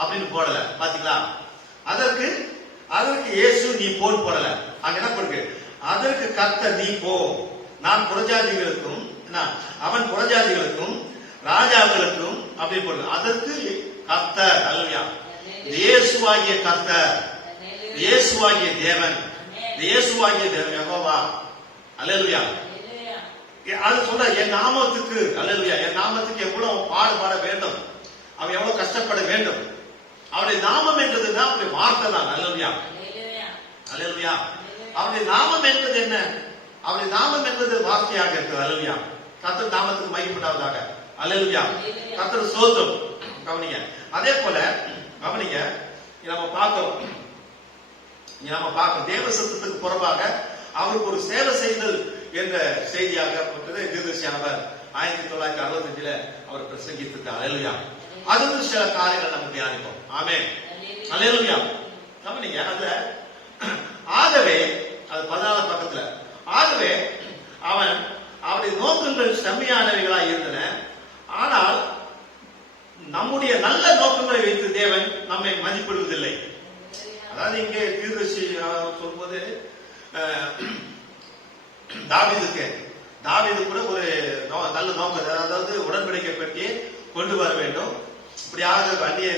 அப்படின்னு போடல. பாத்தீங்களா? அதற்கு இயேசு நீ போன்னு போடல. அங்க என்ன இருக்கு? அதற்கு கர்த்தர் நீ போ, நான் புறஜாதிகளுக்கும் அவன் புறஜாதிகளுக்கும் ராஜாக்களுக்கும் அப்படி போடுறது. அதற்கு கர்த்தர். அல்லேலூயா. இயேசுவாகிய கர்த்தர், இயேசுவாகிய தேவன், இயேசுவாகிய யெகோவா. அல்லேலூயா. அது சொல்ற என் நாமத்துக்கு. அல்லேலூயா. என் நாமத்துக்கு எவ்வளவு பாடுபட வேண்டும், அவன் எவ்வளவு கஷ்டப்பட வேண்டும். அவருடைய நாமம் என்றதுன்னா அவருடைய வார்த்தை தான். அல்லேலூயா. அல்லேலூயா. அவருடைய நாமம் என்பது என்ன? அவருடைய நாமம் என்பது வார்த்தையாக இருக்கிறது. அல்லேலூயா. கர்த்தர் நாமத்துக்கு மகிமைப்படாததாக. அல்லேலூயா. கர்த்தர் ஸ்தோத்திரம். கவனிங்க. அதே போல கவனிங்க, நம்ம பார்க்கிறோம் தேவ சத்தத்துக்கு புறம்பாக அவருக்கு ஒரு சேவை செய்தல் என்ற செய்தியாக தீர்க்கதரிசியானவர் 1965 அவர் பிரசங்கித்திருக்கார். அல்லேலூயா. அது சில காரியங்கள் நம்ம தியானிப்போம். ஆமென். அல்லேலூயா. கவனிங்க. அதுல ஆகவே அது 14 பக்கத்துல, ஆகவே அவருடைய நோக்கங்கள் செம்மையானவைகளாய் இருந்தன, ஆனால் நம்முடைய நல்ல நோக்கங்களை வைத்து தேவன் நம்மை மதிப்பிடுவதில்லை. அதாவது இங்கே தீர்க்கதரிசி சொல்லும்போது தாவீது கூட ஒரு நல்ல நோக்கம், அதாவது உடன்படிக்கை பற்றி கொண்டு வர வேண்டும், இப்படியாக அந்நிய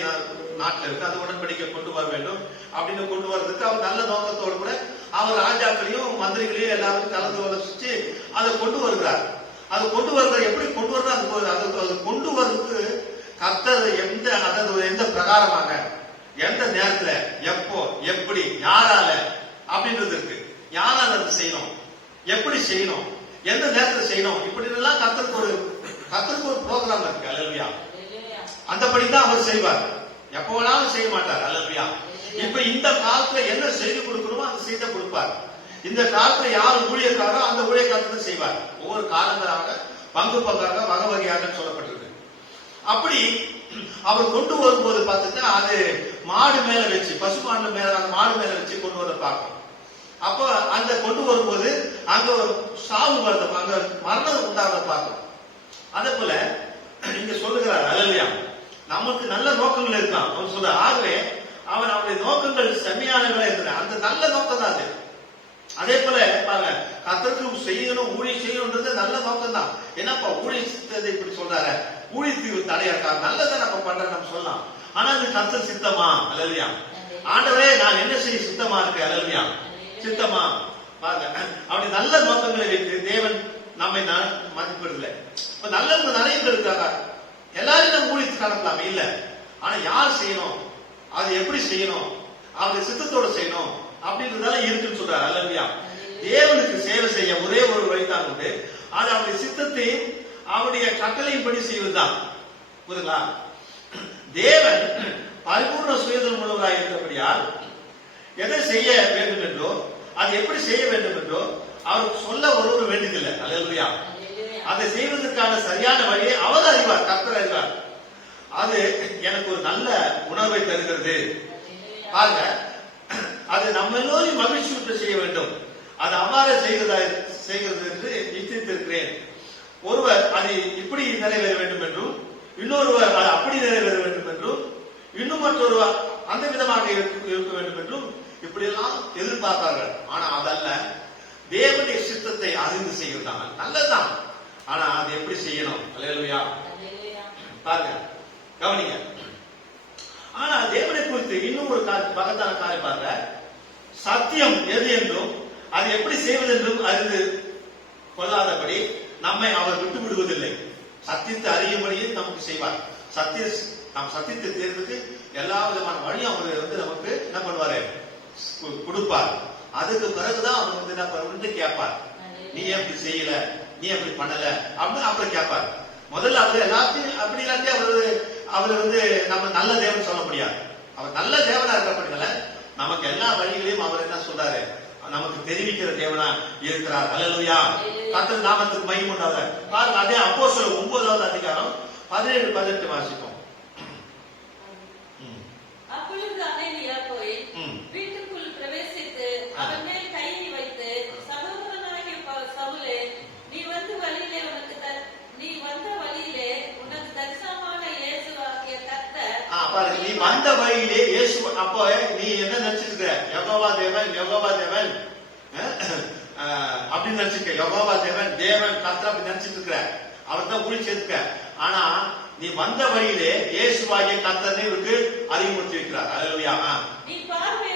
நாட்டில் இருக்கு, அந்த உடன்படிக்கை கொண்டு வர வேண்டும் அப்படின்னு கொண்டு வர்றதுக்கு அவர் நல்ல நோக்கத்தோடு கூட அவர் ராஜாக்களையும் மந்திரிகளையும் எல்லாரும் கலந்து வளர்ச்சி அதை கொண்டு வருகிறார். அது கொண்டு வருகிற எப்படி கொண்டு வர்றது, அது கொண்டு வர்றதுக்கு கர்த்தர் எந்த பிரகாரமாக, எந்த நேரத்துல, எப்போ, எப்படி, யாரால அப்படின்றது இருக்கு. யாரால அது செய்யணும், எப்படி செய்யணும், எந்த நேரத்துல செய்யணும், இப்படி எல்லாம் கர்த்தருக்கு ஒரு ப்ரோக்ராம் இருக்கு. அல்லேலூயா. அந்தபடிதான் அவர் செய்வார். எப்ப வேணாலும் செய்ய மாட்டார். அல்லேலூயா. இப்ப இந்த காலத்துல என்ன செய்து கொடுக்கணுமோ அதை செய்த கொடுப்பார். இந்த காலத்துல யார் ஊழியக்காரோ அந்த ஊழியக்காரத்தை செய்வார். ஒவ்வொரு காலங்களாக பங்கு பங்காக வகை வகையாக சொல்லப்பட்டிருக்கு. அப்படி அவர் கொண்டு வரும்போது பார்த்தீங்கன்னா அது மாடு மேல வச்சு, பசுமாடு மேல, அந்த மாடு மேல வச்சு கொண்டு வர பார்க்கும். அப்ப அந்த கொண்டு வரும்போது அங்க சாவு வருது, அங்க மரணம் உண்டாக பார்க்கும். அதே போல இங்க சொல்லுகிறார் அல்லேலூயா, நமக்கு நல்ல நோக்கங்கள் இருக்கான் அவன் சொல்ற. ஆகவே அவன் அவனுடைய நோக்கங்கள் செம்மையானவர்களா இருக்கிறான். அந்த நல்ல நோக்கம் தான் அது. அதே போல பாருங்க, கர்த்தருக்கு செய்யணும், ஊழியம் செய்யணும்ன்றது நல்ல நோக்கம் தான். என்னப்பா ஊழியத்தை இப்படி சொல்றாரு, ஊழியத்துக்கு தடையா இருக்கா, நல்லதை நம்ம பண்றோம் நம்ம சொல்லலாம். ஆனா அது கர்த்தர் சித்தமா? அல்லேலூயா. ஆண்டவரே நான் என்ன செய்ய சித்தமா இருக்கு? அல்லேலூயா, சித்தமா? பாருங்க, அப்படி நல்ல நோக்கங்களை வைத்து தேவன் நம்மை மதிப்பிடல. இப்ப நல்லவங்க நிறைய பேர் இருக்காங்க, எல்லாரும் நம்ம ஊழியத்துக்கு அனுப்பலாமே இல்ல. ஆனா யார் செய்யணும், அது எப்படி செய்யணும், அவருடைய சித்தத்தோட செய்யணும் அப்படின்றதால இருக்குன்னு சொல்றாரு. அல்லேலூயா. தேவனுக்கு சேவை செய்ய ஒரே ஒரு வழிதான் உண்டு, அது அவருடைய சித்தத்தையும் அவருடைய கட்டளையும் படி செய்வதுதான். புரியுங்களா? தேவன் பரிபூர்ண சுயதனம் உள்ளவராக இருந்தபடியால் எதை செய்ய வேண்டும் என்றோ, அது எப்படி செய்ய வேண்டும் என்றோ அவருக்கு சொல்ல ஒரு வேண்டியதில்லை. அல்லேலூயா. அதை செய்வதற்கான சரியான வழியை அவர் அறிவார், கர்த்தர் அறிவார். அது எனக்கு ஒரு நல்ல உணர்வை தருகிறது. பாருங்க, அது நம்ம எல்லோரையும் மகிழ்ச்சி செய்ய வேண்டும். அது அவ்வாறு செய்கிறது என்று நிச்சயித்திருக்கிறேன். ஒருவர் அது இப்படி நிறைவேற வேண்டும் என்றும், இன்னொருவர் அது அப்படி நிறைவேற வேண்டும் என்றும், இன்னும் மற்றொருவர் அந்த விதமாக இருக்க வேண்டும் என்றும் இப்படி எல்லாம் எதிர்பார்ப்பார்கள். ஆனா அதல்ல, தேவனுடைய சித்தத்தை அறிந்து செய்யறதாங்க நல்லதுதான். ஆனா அது எப்படி செய்யணும்? அல்லேலூயா. பாருங்க, கவனிங்க. ஆனா தேவனை குறித்து இன்னும் ஒரு பகத்தான காரியம் பாருங்க. சத்தியம் எது என்றும் அது எப்படி செய்வது என்றும் அறிந்து கொள்ளாதபடி நம்மை அவர் விட்டு விடுவதில்லை. சத்தியத்தை அறியும்படியே நமக்கு செய்வார். நாம் சத்தியத்தை தேர்வுக்கு எல்லா விதமான வழியும் அவர் நமக்கு என்ன பண்ணுவாரு, கொடுப்பார். அதுக்கு பிறகுதான் அவர் என்ன பண்ணு கேட்பார். நீ எப்படி செய்யல, நீ எப்படி பண்ணல அப்படின்னு அப்புறம் கேட்பார். முதல்ல அவர் எல்லாத்தையும் அப்படி இல்லாட்டி அவர் நம்ம நல்ல தேவன் சொல்ல முடியாது. அவர் நல்ல தேவனா இருக்கப்பட்டதுல நமக்கு எல்லா வழிகளையும் அவர் என்ன சொல்றாரு, நமக்கு தெரிவிக்கிற தேவனா இருக்கிறார். அல்லேலூயா. கர்த்தர் நாமத்துக்கு மகிமை உண்டாக. பாருங்க, அதே அப்போஸ்தலர் 9வது அதிகாரம் 17-18 வாசிப்போம். அப்பொழுது அனனியா போய் வீட்டுக்குள் பிரவேசித்து அவன் மேல் கையை வைத்து, சகோதரனாகிய சவுலே, நீ வந்த வழியிலே உனக்கு தரிசனமான இயேசுவாகிய கர்த்தர். பாருங்க, நீ வந்த வழியிலே இயேசு. அப்போ நீ என்ன நினைச்சிருக்க? யெகோவா தேவன், யெகோவா தேவன் அப்படின்னு நினைச்சிருக்க. யெகோவா தேவன், தேவன் கர்த்தர் அப்படி நினைச்சிட்டு இருக்க. அவர் தான் ஊழி சேர்த்துக்க. ஆனா நீ வந்த வழியிலே இயேசுவாகிய கர்த்தரை இவருக்கு அறிமுகப்படுத்தி வைக்கிறார். அல்லேலூயா. நீ பார்வை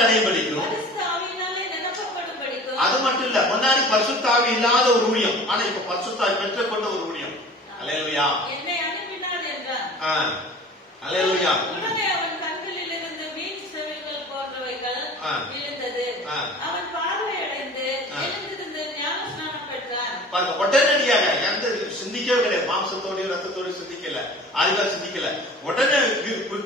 அடையும்படிக்கும் அது மட்டும் இல்ல, முன்னாடி பரிசுத்த ஆவி இல்லாத ஒரு ஊழியம், ஆனா இப்ப பரிசுத்த ஆவி பெற்றுக் கொண்ட ஒரு ஊழியம். அல்லேலூயா. என்னை அனுப்பினார் என்றான். அல்லேலூயா. உடனே அவன் கண்களில் இருந்து மீன் செவிகள் போன்றவைகள் விழுந்தது. அவன் பார்வை அடைந்து எழுந்திருந்து ஞானஸ்நானம் பெற்றான். பாருங்க, உடனடியாக எந்த சிந்திக்கவே கிடையாது. மாம்சத்தோடையும் ரத்தத்தோடையும் சிந்திக்கல, ஆதிவாசி சிந்திக்கல. உடனே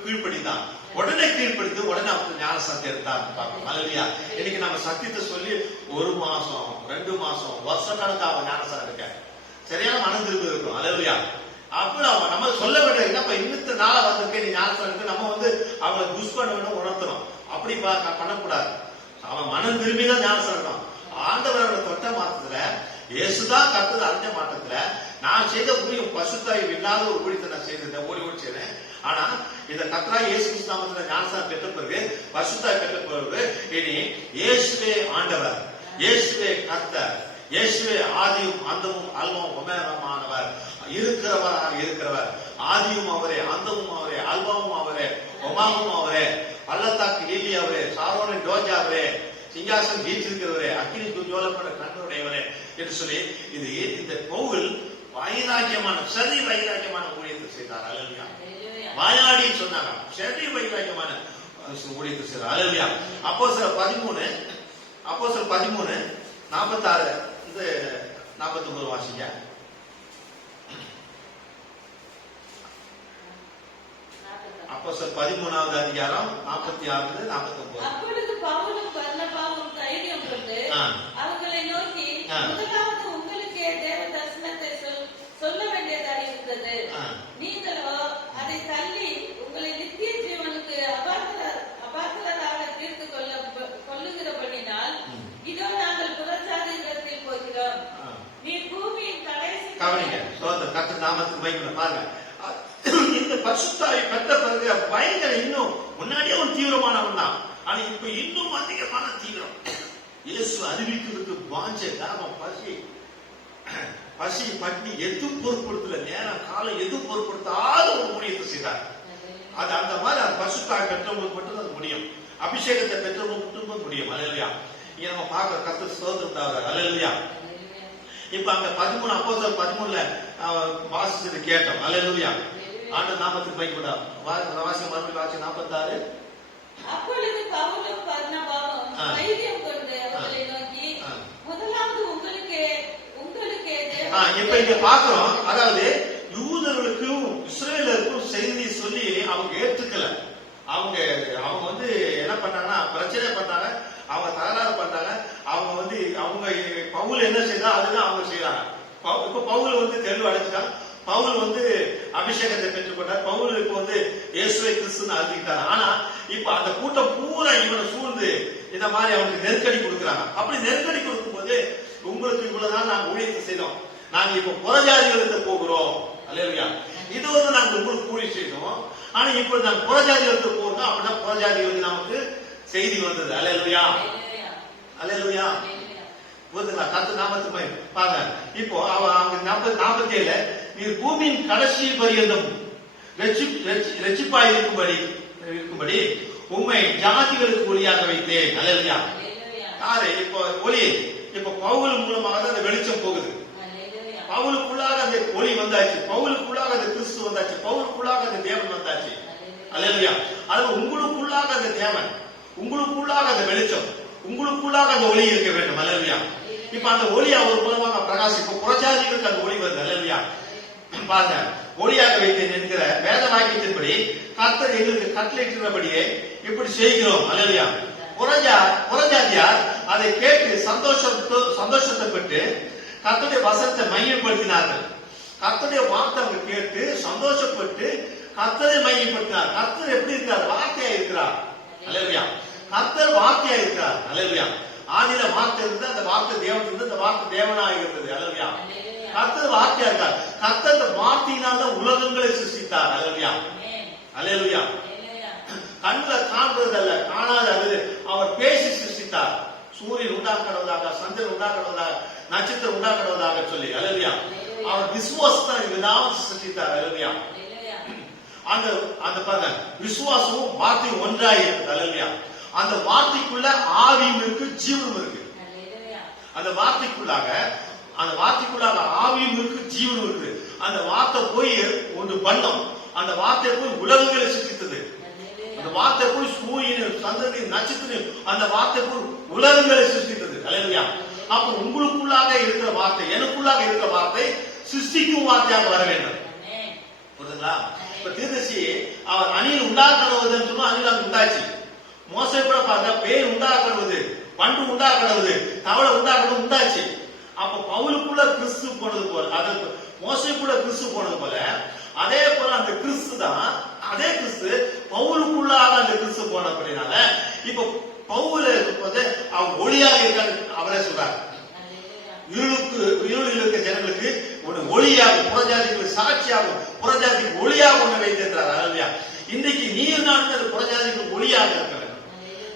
கீழ்ப்படிதான். உடனே கீழ்ப்படுத்தி உடனே அவருக்கு ஞானஸ்நானம் எடுத்தார். அல்லேலூயா. இன்னைக்கு நம்ம சத்தியத்தை சொல்லி 1 மாசம் 2 மாசம் வருஷ கணக்காக ஞானஸ்நானம் எடுக்க சரியான மனம் திரும்பி இருக்கும். அல்லேலூயா. அப்ப நம்ம சொல்ல வேண்டிய என்னப்பா இன்னத்த நாள வந்திருக்கேன் நீ ஞானஸ்நானம், நம்ம அவங்களை புஷ் பண்ண வேணும், உணர்த்தணும். அப்படி பண்ணக்கூடாது. அவன் மனம் திரும்பிதான் ஞானஸ்நானம். ஆண்டவரோட தொட்ட மாற்றத்துல, இயேசுதான் கர்த்தர் அறிஞ்ச மாற்றத்துல நான் செய்த ஊழியம் பசுத்தாய் இல்லாத ஒரு ஊழியத்தை நான் செய்திருந்தேன், ஓடி செய்தேன். ஆனா இந்த கர்த்தராகிய இயேசு கிறிஸ்து நாமத்துல ஞானஸ்நானம் பெற்ற பிறகு, பசுத்தாய் பெற்ற பிறகு, இனி இயேசுவே ஆண்டவர், இயேசுவே கர்த்தர், இயேசுவே ஆதியும் அந்தமும் அல்பமும் ஒமேகமானவர், இருக்கிறவர், ஆதியும் அவரே, அந்தமும் அவரே, அல்பமும் அவரே, ஒமாவும் அவரே, பள்ளத்தாக்கு லீலி அவரே, சாரோனின் டோஜா அவரே, சிங்காசன் வீற்றிருக்கிறவரே, அக்கினி ஜோலப்பட கண்ணுடையவரே என்று சொல்லி இந்த கோவில் வைராக்கியமான ஊழியத்தை செய்தார். அல்லேலூயா. வாயாடி சொன்னாங்க, சரி வைராக்கியமான ஊழியத்தை செய்தார். அல்லேலூயா. அப்போஸ்தலர் 13 46 49 வாசிங்க. அப்போஸ்தலர் 13வது அதிகாரம் 46 49. அப்பொழுது பவுலும் பர்னபாவும் தைரியம் கொண்டு அவர்களை நோக்கி, முதலாவது உங்களுக்கே தேவ தரிசனத்தை சொல்ல வேண்டியதாக இருந்தது. நீங்களோ அதை தள்ளி உங்களை நித்திய ஜீவனுக்கு அபாத்திரராக தீர்த்து கொள்ளுகிறபடினால் இதோ நாங்கள் புறஜாதிகளிடத்தில் போகிறோம். நீ பூமியின் கடைசி கவனிங்க. கர்த்தர் நாமத்துக்கு மகிமை. பாருங்க, இந்த பரிசுத்தாவி பெற்ற பிறகு பயங்கர இன்னும் முன்னாடியே ஒரு தீவிரமானவன் தான். ஆனா இப்ப இன்னும் அதிகமான தீவிரம். இயேசு அறிவிக்கிறதுக்கு வாஞ்ச தாகம், பசி பட்டி எது பொருட்படுத்தல, நேரம் காலம் எது பொருட்படுத்தாத ஒரு ஊழியத்தை செய்தார். அது அந்த மாதிரி அந்த பரிசுத்தாவி பெற்றவங்களுக்கு மட்டும் அது முடியும். அபிஷேகத்தை பெற்றவங்களுக்கு மட்டும் முடியும். அல்லேலூயா. இங்க நம்ம பார்க்க கர்த்தர் ஸ்தோத்திரம் உண்டாவதாக. அல்லேலூயா. இப்ப அங்க 13 அப்போஸ்தலர் 13ல வாசிச்சது கேட்டோம். அல்லேலூயா. ஆண்டவர் நாமத்துக்கு மகிமை. வாசிக்க மறுபடியும் வாசி 46. அப்பொழுது பவுலும் பர்னபாவும் தைரியம் கொண்டு அவர்களை நோக்கி, முதலாவது உங்களுக்கே இப்ப இங்க பாக்குறோம். அதாவது யூதர்களுக்கும் இஸ்ரேலருக்கும் செய்தி சொல்லி அவங்க ஏற்றுக்கல. அவங்க வந்து என்ன பண்ணாங்கன்னா பிரச்சனை பண்ணாங்க, அவங்க தகராறு பண்ணாங்க. அவங்க பவுல் என்ன செய்தா அதுதான் அவங்க செய்யறாங்க. இப்ப பவுல் வந்து தெளிவு அடைஞ்சிட்டாங்க. பவுல் அபிஷேகத்தை பெற்றுக்கொண்டார். பவுல் இப்ப இயேசுவை கிறிஸ்துன்னு அறிவித்தார். ஆனா இப்ப அந்த கூட்டம் பூரா இவனை சூழ்ந்து இந்த மாதிரி அவனுக்கு நெருக்கடி கொடுக்குறாங்க. அப்படி நெருக்கடி கொடுக்கும் போது, உங்களுக்கு இவ்வளவுதான் நாங்க ஊழியத்தை செய்தோம், நாங்க இப்ப புறஜாதிகளுக்கு போகிறோம். அல்லேலூயா. இது நாங்க உங்களுக்கு ஊழியம் செய்தோம். ஆனா இப்ப நாங்க புறஜாதிகளுக்கு போறோம். அப்படின்னா புறஜாதிகளுக்கு நமக்கு செய்தி வந்தது. அல்லேலூயா. அல்லேலூயா. கர்த்தர் நாமத்துக்கு பாருங்க. இப்போ அவங்க 47 நீர் பூமியின் கடைசி பரியந்தம் ரட்சிப்பாய் இருக்கும்படி உம்மை ஜாதிகளுக்கு ஒளியாக வைத்தேன். அல்லேலூயா. யாரு இப்போ ஒளி? இப்ப பவுல் மூலமாக தான் அந்த வெளிச்சம் போகுது. பவுலுக்குள்ளாக அந்த ஒளி வந்தாச்சு, பவுலுக்குள்ளாக அந்த கிறிஸ்து வந்தாச்சு, பவுலுக்குள்ளாக அந்த தேவன் வந்தாச்சு. அல்லேலூயா. அது உங்களுக்குள்ளாக அந்த தேவன், உங்களுக்குள்ளாக அந்த வெளிச்சம், உங்களுக்குள்ளாக அந்த ஒளி இருக்க வேண்டும். அல்லேலூயா. இப்ப அந்த ஒளி அவர் மூலமாக பிரகாசிக்கும். புறஜாதிகளுக்கு அந்த ஒளி வருது. அல்லேலூயா. பாருங்க, ஒளியாக வைத்தேன் என்கிற வேத வாக்கியத்தின்படி கர்த்தர் எங்களுக்கு கட்டளையிட்டபடியே இப்படி செய்கிறோம். அல்லேலூயா. புறஜாதியார் அதை கேட்டு சந்தோஷத்தை பெற்று கர்த்தருடைய வசனத்தை மையப்படுத்தினார்கள். கர்த்தருடைய வார்த்தை அவங்க கேட்டு சந்தோஷப்பட்டு கர்த்தரை மையப்படுத்தினார். கர்த்தர் எப்படி இருக்கிறார்? வார்த்தையா இருக்கிறார். அல்லேலூயா. கர்த்தர் வார்த்தையா இருக்கிறார். அல்லேலூயா. ஆதியில வார்த்தை இருந்து அந்த வார்த்தை தேவன் இருந்து அந்த வார்த்தை தேவனாக இருந்தது. அல்லேலூயா. கர்த்தர் வார்த்தையா இருக்கார். கர்த்தர் அந்த வார்த்தையினால் தான் உலகங்களை சிருஷ்டித்தார். அல்லேலூயா. அல்லேலூயா. கண்ணுல காண்பது அல்ல, காணாது அவர் பேசி சிருஷ்டித்தார். சூரியன் உண்டாக்கப்படுவதாக, சந்திரன் உண்டாக்கப்படுவதாக, நட்சத்திரம் உண்டாக்கப்படுவதாக சொல்லி. அல்லேலூயா. அவர் விசுவாசத்தை விடாமல் சிருஷ்டித்தார். அல்லேலூயா. அந்த பாருங்க, விசுவாசமும் வார்த்தையும் ஒன்றாய் இருக்குது. அல்லேலூயா. அந்த வார்த்தைக்குள்ள ஆவியும் இருக்கு, ஜீவனும் இருக்கு. அந்த வார்த்தைக்குள்ளாக ஆவியும் இருக்கு, ஜீவனும் இருக்கு. அந்த வார்த்தை போய் ஒன்று பண்ணோம். அந்த வார்த்தை போய் உலகங்களை சிருஷ்டித்தது. அந்த வார்த்தை போய் சூரியன், சந்திரன், நட்சத்திரம், அந்த வார்த்தை போய் உலகங்களை சிருஷ்டித்தது. அல்லேலூயா. அப்ப உங்களுக்குள்ளாக இருக்கிற வார்த்தை, எனக்குள்ளாக இருக்கிற வார்த்தை சிருஷ்டிக்கும் வார்த்தையாக வர வேண்டும். புரியுதுங்களா? இப்ப தீர்க்கதரிசி அவர் அணில் உண்டாக்கணுவதுன்னு சொன்னா அணில் அங்கு உண்டாச்சு. மோசை கூட பார்த்தா பேய் உண்டாக்கணுவது, பண்டு உண்டாக்கணுவது, தவளை உண்டாக்கணும் உண்டாச்சு. அப்ப பவுலுக்குள்ள கிறிஸ்து போனது போல, அது மோசைக்குள்ள கிறிஸ்து போனது போல, அதே போல அந்த கிறிஸ்து தான், அதே கிறிஸ்து பவுலுக்குள்ளாக அந்த கிறிஸ்து போனபடினால இப்ப பவுல் அவன் ஒளியாக இருக்காரு. அவரே சொல்றாரு, இருளில் இருக்க ஜனங்களுக்கு ஒரு ஒளியாக, புறஜாதிகளுக்கு சாட்சியாகும், புறஜாதிக்கு ஒளியாக ஒண்ணு வைத்திருக்கிறார். அல்லேலூயா. இன்றைக்கு நீர் நான் புறஜாதிக்கு ஒளியாக இருக்க வேண்டும்,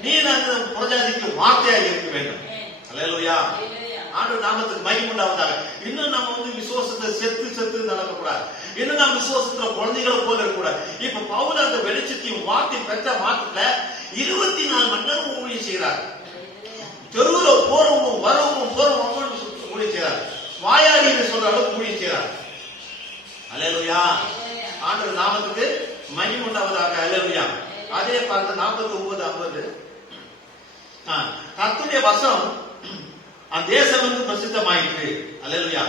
நீர் நான் புறஜாதிக்கு வார்த்தையாக இருக்க வேண்டும். அல்லேலூயா. ஆண்டவர் நாமத்துக்கு மகிமை உண்டாவதாக. இன்னும் நம்ம விசுவாசத்தை செத்து நடக்கக்கூடாது. இன்னும் நம்ம விசுவாசத்துல குழந்தைகளை போல இருக்கக்கூடாது. இப்ப பவுல் அந்த வெளிச்சத்தையும் வார்த்தை பெற்ற மாற்றத்துல 24 மணி நேரம் ஊழியம் செய்யறாரு. தெருவுல போறவங்க வரவங்க ஊழியம் செய்யறாரு. வாயாடி சொல்ற அளவுக்கு ஊழியம் செய்யறாரு. அல்லேலூயா. ஆண்டவர் நாமத்துக்கு மகிமை உண்டாவதாக. அல்லேலூயா. அதே பார்த்து 49:50 கர்த்தருடைய வசனம் அந்த தேசம் பிரசித்தமாயிற்று. அல்லேலூயா.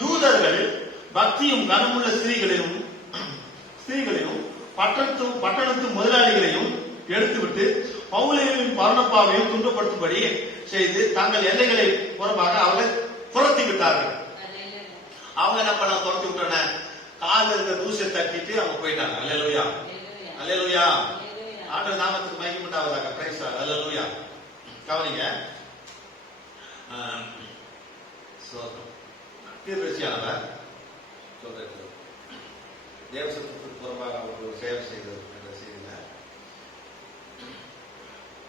யூதர்கள் பக்தியும் கனமுள்ள ஸ்திரீகளையும் பட்டணத்து முதலாளிகளையும் எடுத்துவிட்டு பவுலையும் பர்னபாவையும் துன்பப்படுத்தும்படி செய்து தங்கள் எல்லைகளை புறமாக அவர்களை துரத்தி விட்டார்கள். அவங்க என்ன பண்ண துரத்தி விட்டோன்ன காலில் இருக்க தூசியை தட்டிட்டு அவங்க போயிட்டாங்க. அல்லேலூயா, அல்லேலூயா. ஆண்டவர் நாமத்துக்கு மகிமை உண்டாவதாக. Praise the Lord. அல்லேலூயா. கவனிங்க, தீர்க்கதரிசியானவர் சொல்றாரு, தேவசத்துக்கு புறம்பாக அவர்கள் சேவை செய்தது என்ற செய்தியில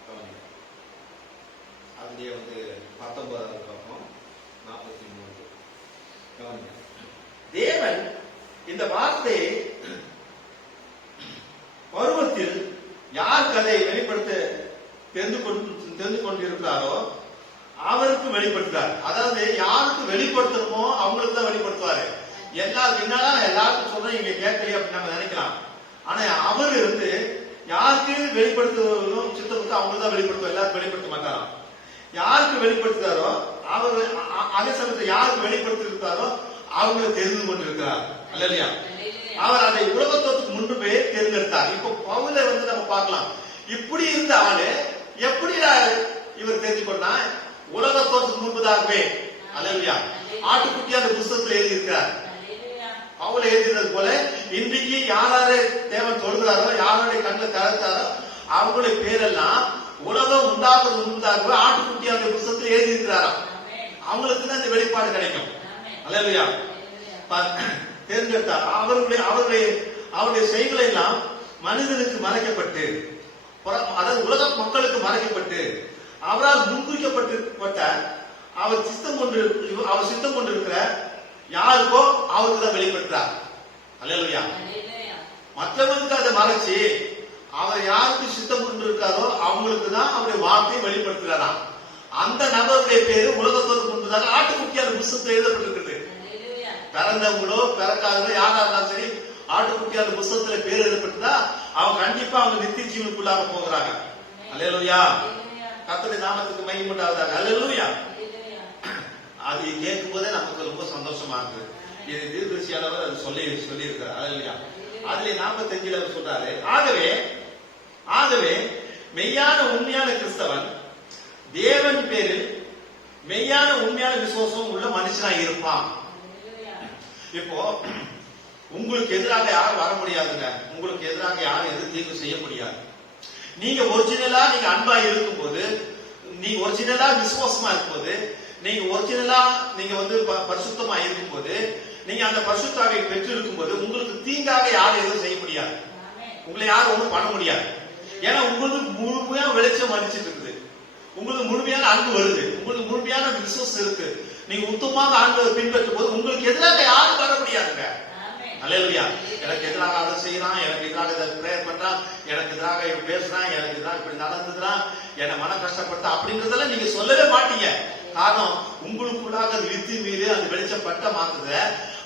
கவனிங்க. அதுலயே 19வது பக்கம் 43 கவனிங்க. தேவன் இந்த வார்த்தையை பருவத்தில் யார் கதை வெளிப்படுத்த தெரிந்து கொண்டிருக்கிறாரோ அவருக்கு வெளிப்படுத்துறாரு. அதாவது யாருக்கு வெளிப்படுத்தணுமோ அவங்களுக்கு தான் வெளிப்படுத்துவாரு. எல்லாருக்கும் சொல்றேன், இங்க கேட்கலையே அப்படின்னு நம்ம நினைக்கலாம். ஆனா அவர் யாருக்கு வெளிப்படுத்துவதும் சித்தப்பட்டு அவங்களுக்கு தான் வெளிப்படுத்துவார், எல்லாருக்கும் வெளிப்படுத்த மாட்டாராம். யாருக்கு வெளிப்படுத்துறாரோ அவர் அதே சமயத்தில் யாருக்கு வெளிப்படுத்திருக்காரோ அவங்களை தெரிந்து கொண்டிருக்கிறார். அல்லையா? அவர் அதை உலகத்தோத்துக்கு முன்பே தேர்ந்தெடுத்தார். இப்ப பவுல நம்ம பார்க்கலாம், இப்படி இருந்த ஆளு எப்படி இவர் தெரிஞ்சு கொண்டா உலகத்தோத்துக்கு முன்பதாகவே. அல்லையா? ஆட்டுக்குட்டி அந்த புத்தகத்தில் எழுதியிருக்கிறார். பவுல எழுதினது போல இன்றைக்கு யாராரு தேவன் தொழுகிறாரோ, யாருடைய கண்ணில் திறத்தாரோ அவங்களுடைய பேரெல்லாம் உலகம் உண்டாக்குறது முன்பதாகவே ஆட்டுக்குட்டி அந்த புத்தகத்தில் எழுதியிருக்கிறாராம். அவங்களுக்கு தான் இந்த வெளிப்பாடு கிடைக்கும். அல்லையா? தேர்ந்தெடுத்தார். அவருடைய செய்களை எல்லாம் மனிதனுக்கு மறைக்கப்பட்டு, அதாவது உலக மக்களுக்கு மறைக்கப்பட்டு, அவரால் முன்குறிக்கப்பட்ட அவர் சித்தம் கொண்டிருக்கிற யாருக்கோ அவருக்கு தான் வெளிப்படுத்தார். அல்லேலூயா. மற்றவங்களுக்கு அதை மறைச்சு அவர் யாருக்கு சித்தம் கொண்டிருக்காரோ அவங்களுக்கு தான் அவருடைய வார்த்தையை வெளிப்படுத்துகிறாராம். அந்த நபருடைய பேரு உலகத்தோடு முன்பதாக ஆட்டுக்குட்டியான புத்தகத்தில் எழுதப்பட்டிருக்கிறது. பிறந்தவங்களோ பிறக்காதவங்களோ யாரா இருந்தாலும் சரி, ஆட்டுக்குட்டியான புத்தகத்துல பேர் எழுதப்பட்டதா அவங்க கண்டிப்பா அவங்க நித்திய ஜீவனுக்குள்ளாக போகிறாங்க. அல்லேலூயா. கர்த்தருடைய நாமத்துக்கு மகிமை உண்டாவதாக. அல்லேலூயா. அது கேட்கும் போதே நமக்கு ரொம்ப சந்தோஷமா இருக்கு. இது தீர்க்கதரிசியானவர் அது சொல்லி இருக்கிறார். அல்லேலூயா. அதுல 45ல அவர் சொல்றாரு, ஆகவே மெய்யான உண்மையான கிறிஸ்தவன் தேவன் பேரில் மெய்யான உண்மையான விசுவாசம் உள்ள மனுஷனா இருப்பான். இப்போ உங்களுக்கு எதிராக யாரும் வர முடியாதுங்க. உங்களுக்கு எதிராக யாரும் எது தீர்வு செய்ய முடியாது. நீங்க ஒரிஜினலா நீங்க அன்பா இருக்கும் போது, நீங்க ஒரிஜினலா விசுவாசமா இருக்கும் போது, நீங்க ஒரிஜினலா நீங்க பரிசுத்தமா இருக்கும் போது, நீங்க அந்த பரிசுத்தாவை பெற்று இருக்கும் போது உங்களுக்கு தீங்காக யாரும் எதுவும் செய்ய முடியாது. உங்களை யாரும் ஒண்ணும் பண்ண முடியாது. ஏன்னா உங்களுக்கு முழுமையா வெளிச்சம் அடிச்சிட்டு இருக்குது. உங்களுக்கு முழுமையான அன்பு வருது. உங்களுக்கு முழுமையான விசுவாசம் இருக்கு. நீங்க உத்தமமாக ஆண்டவரை பின்பற்றும் போது உங்களுக்கு எதிராக யாரும் வர முடியாதுங்க. அல்லேலூயா. எனக்கு எதிராக அதை செய்யறான், எனக்கு எதிராக இதை பிரேயர் பண்றான், எனக்கு எதிராக பேசுறான், எனக்கு எதிராக இப்படி நடந்துக்கிறான், என்னை மன கஷ்டப்படுத்த அப்படின்றதெல்லாம் நீங்க சொல்லவே மாட்டீங்க. காரணம், உங்களுக்குள்ளாக அது வித்து மீறி அந்த வெளிச்சம் பட்ட மாத்துத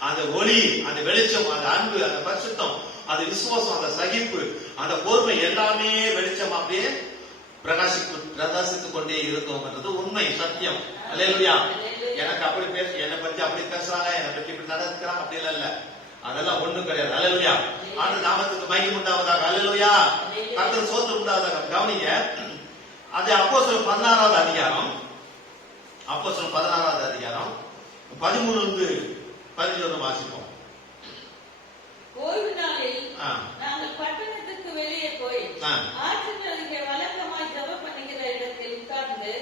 அந்த ஒளி, அந்த வெளிச்சம், அந்த அன்பு, அந்த பரிசுத்தம், அந்த விசுவாசம், அந்த சகிப்பு, அந்த பொறுமை எல்லாமே வெளிச்சம் அப்படியே பிரகாசித்துக் கொண்டே இருக்கும்ன்றது உண்மை, சத்தியம். அல்லேலூயா. எனக்கு அப்படி என்னை பத்தி அப்படி பேசுறாங்க, என்னை பத்தி இப்படி நடக்கிறாங்க அப்படி இல்ல. அதெல்லாம் ஒண்ணும் கிடையாது. அல்லேலூயா. ஆண்டவர் நாமத்துக்கு மகிமை உண்டாவதாக. அல்லேலூயா. கர்த்தருக்கு ஸ்தோத்திரம் உண்டாவதாக. கவனிங்க, அது அப்போஸ்தலர் 16வது அதிகாரம், அப்போஸ்தலர் 16வது அதிகாரம் 13-15 வாசிப்போம். ஓய்வு நாளில் நாங்கள் பட்டணத்துக்கு வெளியே போய் ஆற்றின் அருகே வழக்கமாய் ஜெபம் பண்ணுகிற இடத்தில் உட்கார்ந்து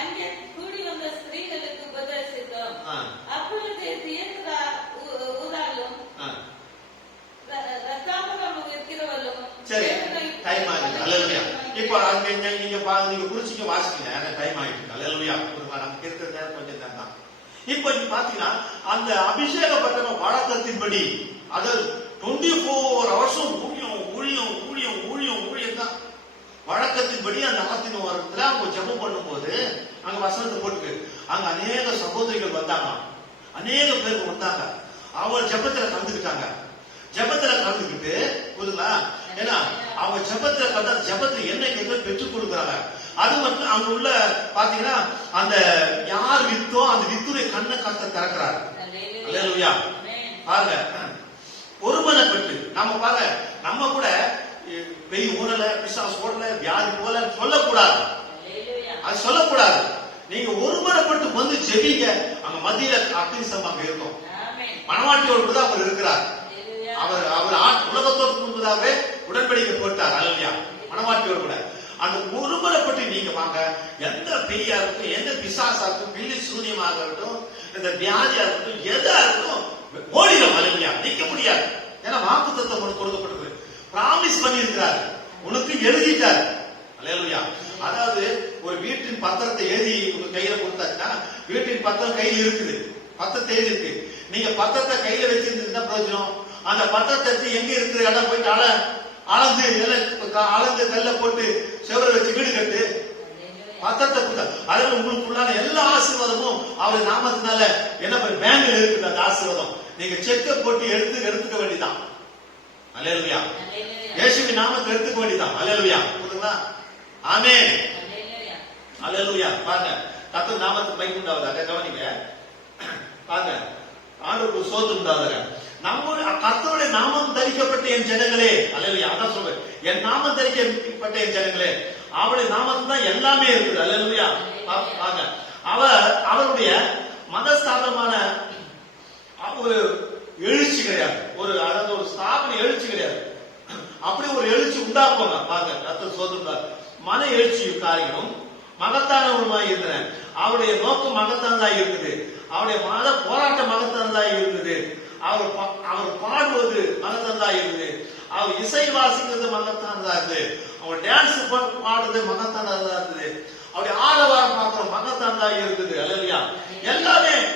அங்கே கூடி வந்த ஸ்திரீகளுக்கு உபதேசித்தோம். அப்பொழுது தியேத்ரா ஊராலும் ரத்தாபுரம் இருக்கிறவர்களும் சரி, டைம் ஆயிடுச்சு. அல்லேலூயா. இப்போ அங்க நீங்க குறிச்சிங்க வாசிக்கீங்க, டைம் ஆயிடுச்சு. அல்லேலூயா. நமக்கு இருக்கிற நேரம் கொஞ்சம் தான். இப்போ நீங்க பாத்தீங்கன்னா அந்த அபிஷேக பட்டண வழக்கத்தின்படி, அதாவது 24 ஹவர்ஸும் ஊழியம் தான் வழக்கத்தின்படி. அந்த ஆத்தின வாரத்துல அவங்க ஜெபம் பண்ணும் போது அங்க வசனத்தை போட்டு அங்க அநேக சகோதரிகள் வந்தாங்க, அநேக பேர் வந்தாங்க. அவங்க ஜெபத்துல கலந்துக்கிட்டாங்க. ஜெபத்துல கலந்துக்கிட்டு புரியுதுங்களா? ஏன்னா அவங்க ஜெபத்துல என்ன கேட்க பெற்றுக் கொடுக்குறாங்க. அது மட்டும் அங்க உள்ள பாத்தீங்கன்னா அந்த யார் வித்தோ அந்த வித்துடைய கண்ணை கர்த்தர் திறக்கிறார். அல்லேலூயா. பாருங்க, ஒருமனப்பட்டு நம்ம பாருங்க, நம்ம கூட பெய் ஊனல, பிசாசு ஓடல, வியாதி போல சொல்லக்கூடாது. அது சொல்லக்கூடாது. நீங்க ஒருமனப்பட்டு வந்து ஜெபிங்க. அங்க மத்தியில அக்னி ஸ்தம்பம் அங்க இருக்கும். மணவாட்டியோடு கூட அவர் இருக்கிறார். அவர் உலகத்தோடு முன்பதாகவே உடன்படிக்கை போட்டார். அல்லையா? மணவாட்டியோடு கூட அந்த ஒருமனப்பட்டு நீங்க வாங்க. எந்த பெய்யா இருக்கட்டும், எந்த பிசாசா இருக்கட்டும், பில்லி சூரியமாக இருக்கட்டும், இந்த வியாதியா இருக்கட்டும், எதா இருக்கட்டும் ஓடிடும். அல்லையா? நிக்க முடியாது. ஏன்னா வாக்குத்தத்தம் உனக்கு கொடுக்கப்பட்டது, பிராமிஸ் பண்ணி இருக்கிறார், உனக்கு எழுதிட்டார். அல்லேலூயா. அதாவது ஒரு வீட்டின் பத்திரத்தை எழுதி உங்க கையில கொடுத்தாச்சுன்னா, வீட்டின் பத்திரம் கையில் இருக்குது, பத்திரத்தை எழுதி இருக்கு. நீங்க பத்திரத்தை கையில வச்சிருந்தா பிரயோஜனம். அந்த பத்திரத்தை எங்க இருக்கிற இடம் போயிட்டு அளந்து கல்ல போட்டு செவர வச்சு வீடு கட்டு. பத்திரத்தை கொடுத்தா அதில் உங்களுக்குள்ளான எல்லா ஆசீர்வாதமும் அவர் நாமத்தினால என்ன பண்ண பேங்க்ல இருக்குது. அந்த ஆசீர்வாதம் நீங்க செக்க போட்டு எடுத்துக்க வேண்டியதான். அல்லேலூயா. இயேசுவின் நாமத்தை எடுத்துக்க வேண்டியதான். அல்லேலூயா. புரியுதுங்களா? ஆமென். அல்லேலூயா. பாருங்க, கர்த்தர் நாமத்துக்கு மகிமை உண்டாவதாக. கவனிங்க, பாருங்க, ஆண்டவருக்கு ஸ்தோத்திரம் உண்டாவதாக. நம்முடைய கர்த்தருடைய நாமம் தரிக்கப்பட்ட என் ஜனங்களே. அல்லேலூயா. அதான் சொல்றேன், என் நாமம் தரிக்கப்பட்ட என் ஜனங்களே. அவருடைய நாமத்துல தான் எல்லாமே இருக்குது. அல்லேலூயா. பாருங்க, அவருடைய மதஸ்தாபனமான ஒரு எழுச்சி கிடையாது. அதாவது ஒரு ஸ்தாபன எழுச்சி கிடையாது. அப்படி ஒரு எழுச்சி உண்டாக்குவாங்க. பாருங்க, கர்த்தர் ஸ்தோத்திரம். மன எழுச்சி காரியமும் மகத்தானவருமாய் இருந்தன. அவருடைய நோக்கம் மகத்தானதாக இருக்குது. அவருடைய மத போராட்டம் மகத்தானதாக இருக்குது. அவர் பாடுவது மகத்தானதாக இருக்குது. அவர் இசை வாசிக்கிறது மகத்தானதாக இருக்குது. அவர் டான்ஸ் பாடுறது மகத்தானதாக இருக்குது. அவருடைய ஆரவாரம் பார்க்கிறோம் மகத்தானதாக இருக்குது. அல்லேலூயா.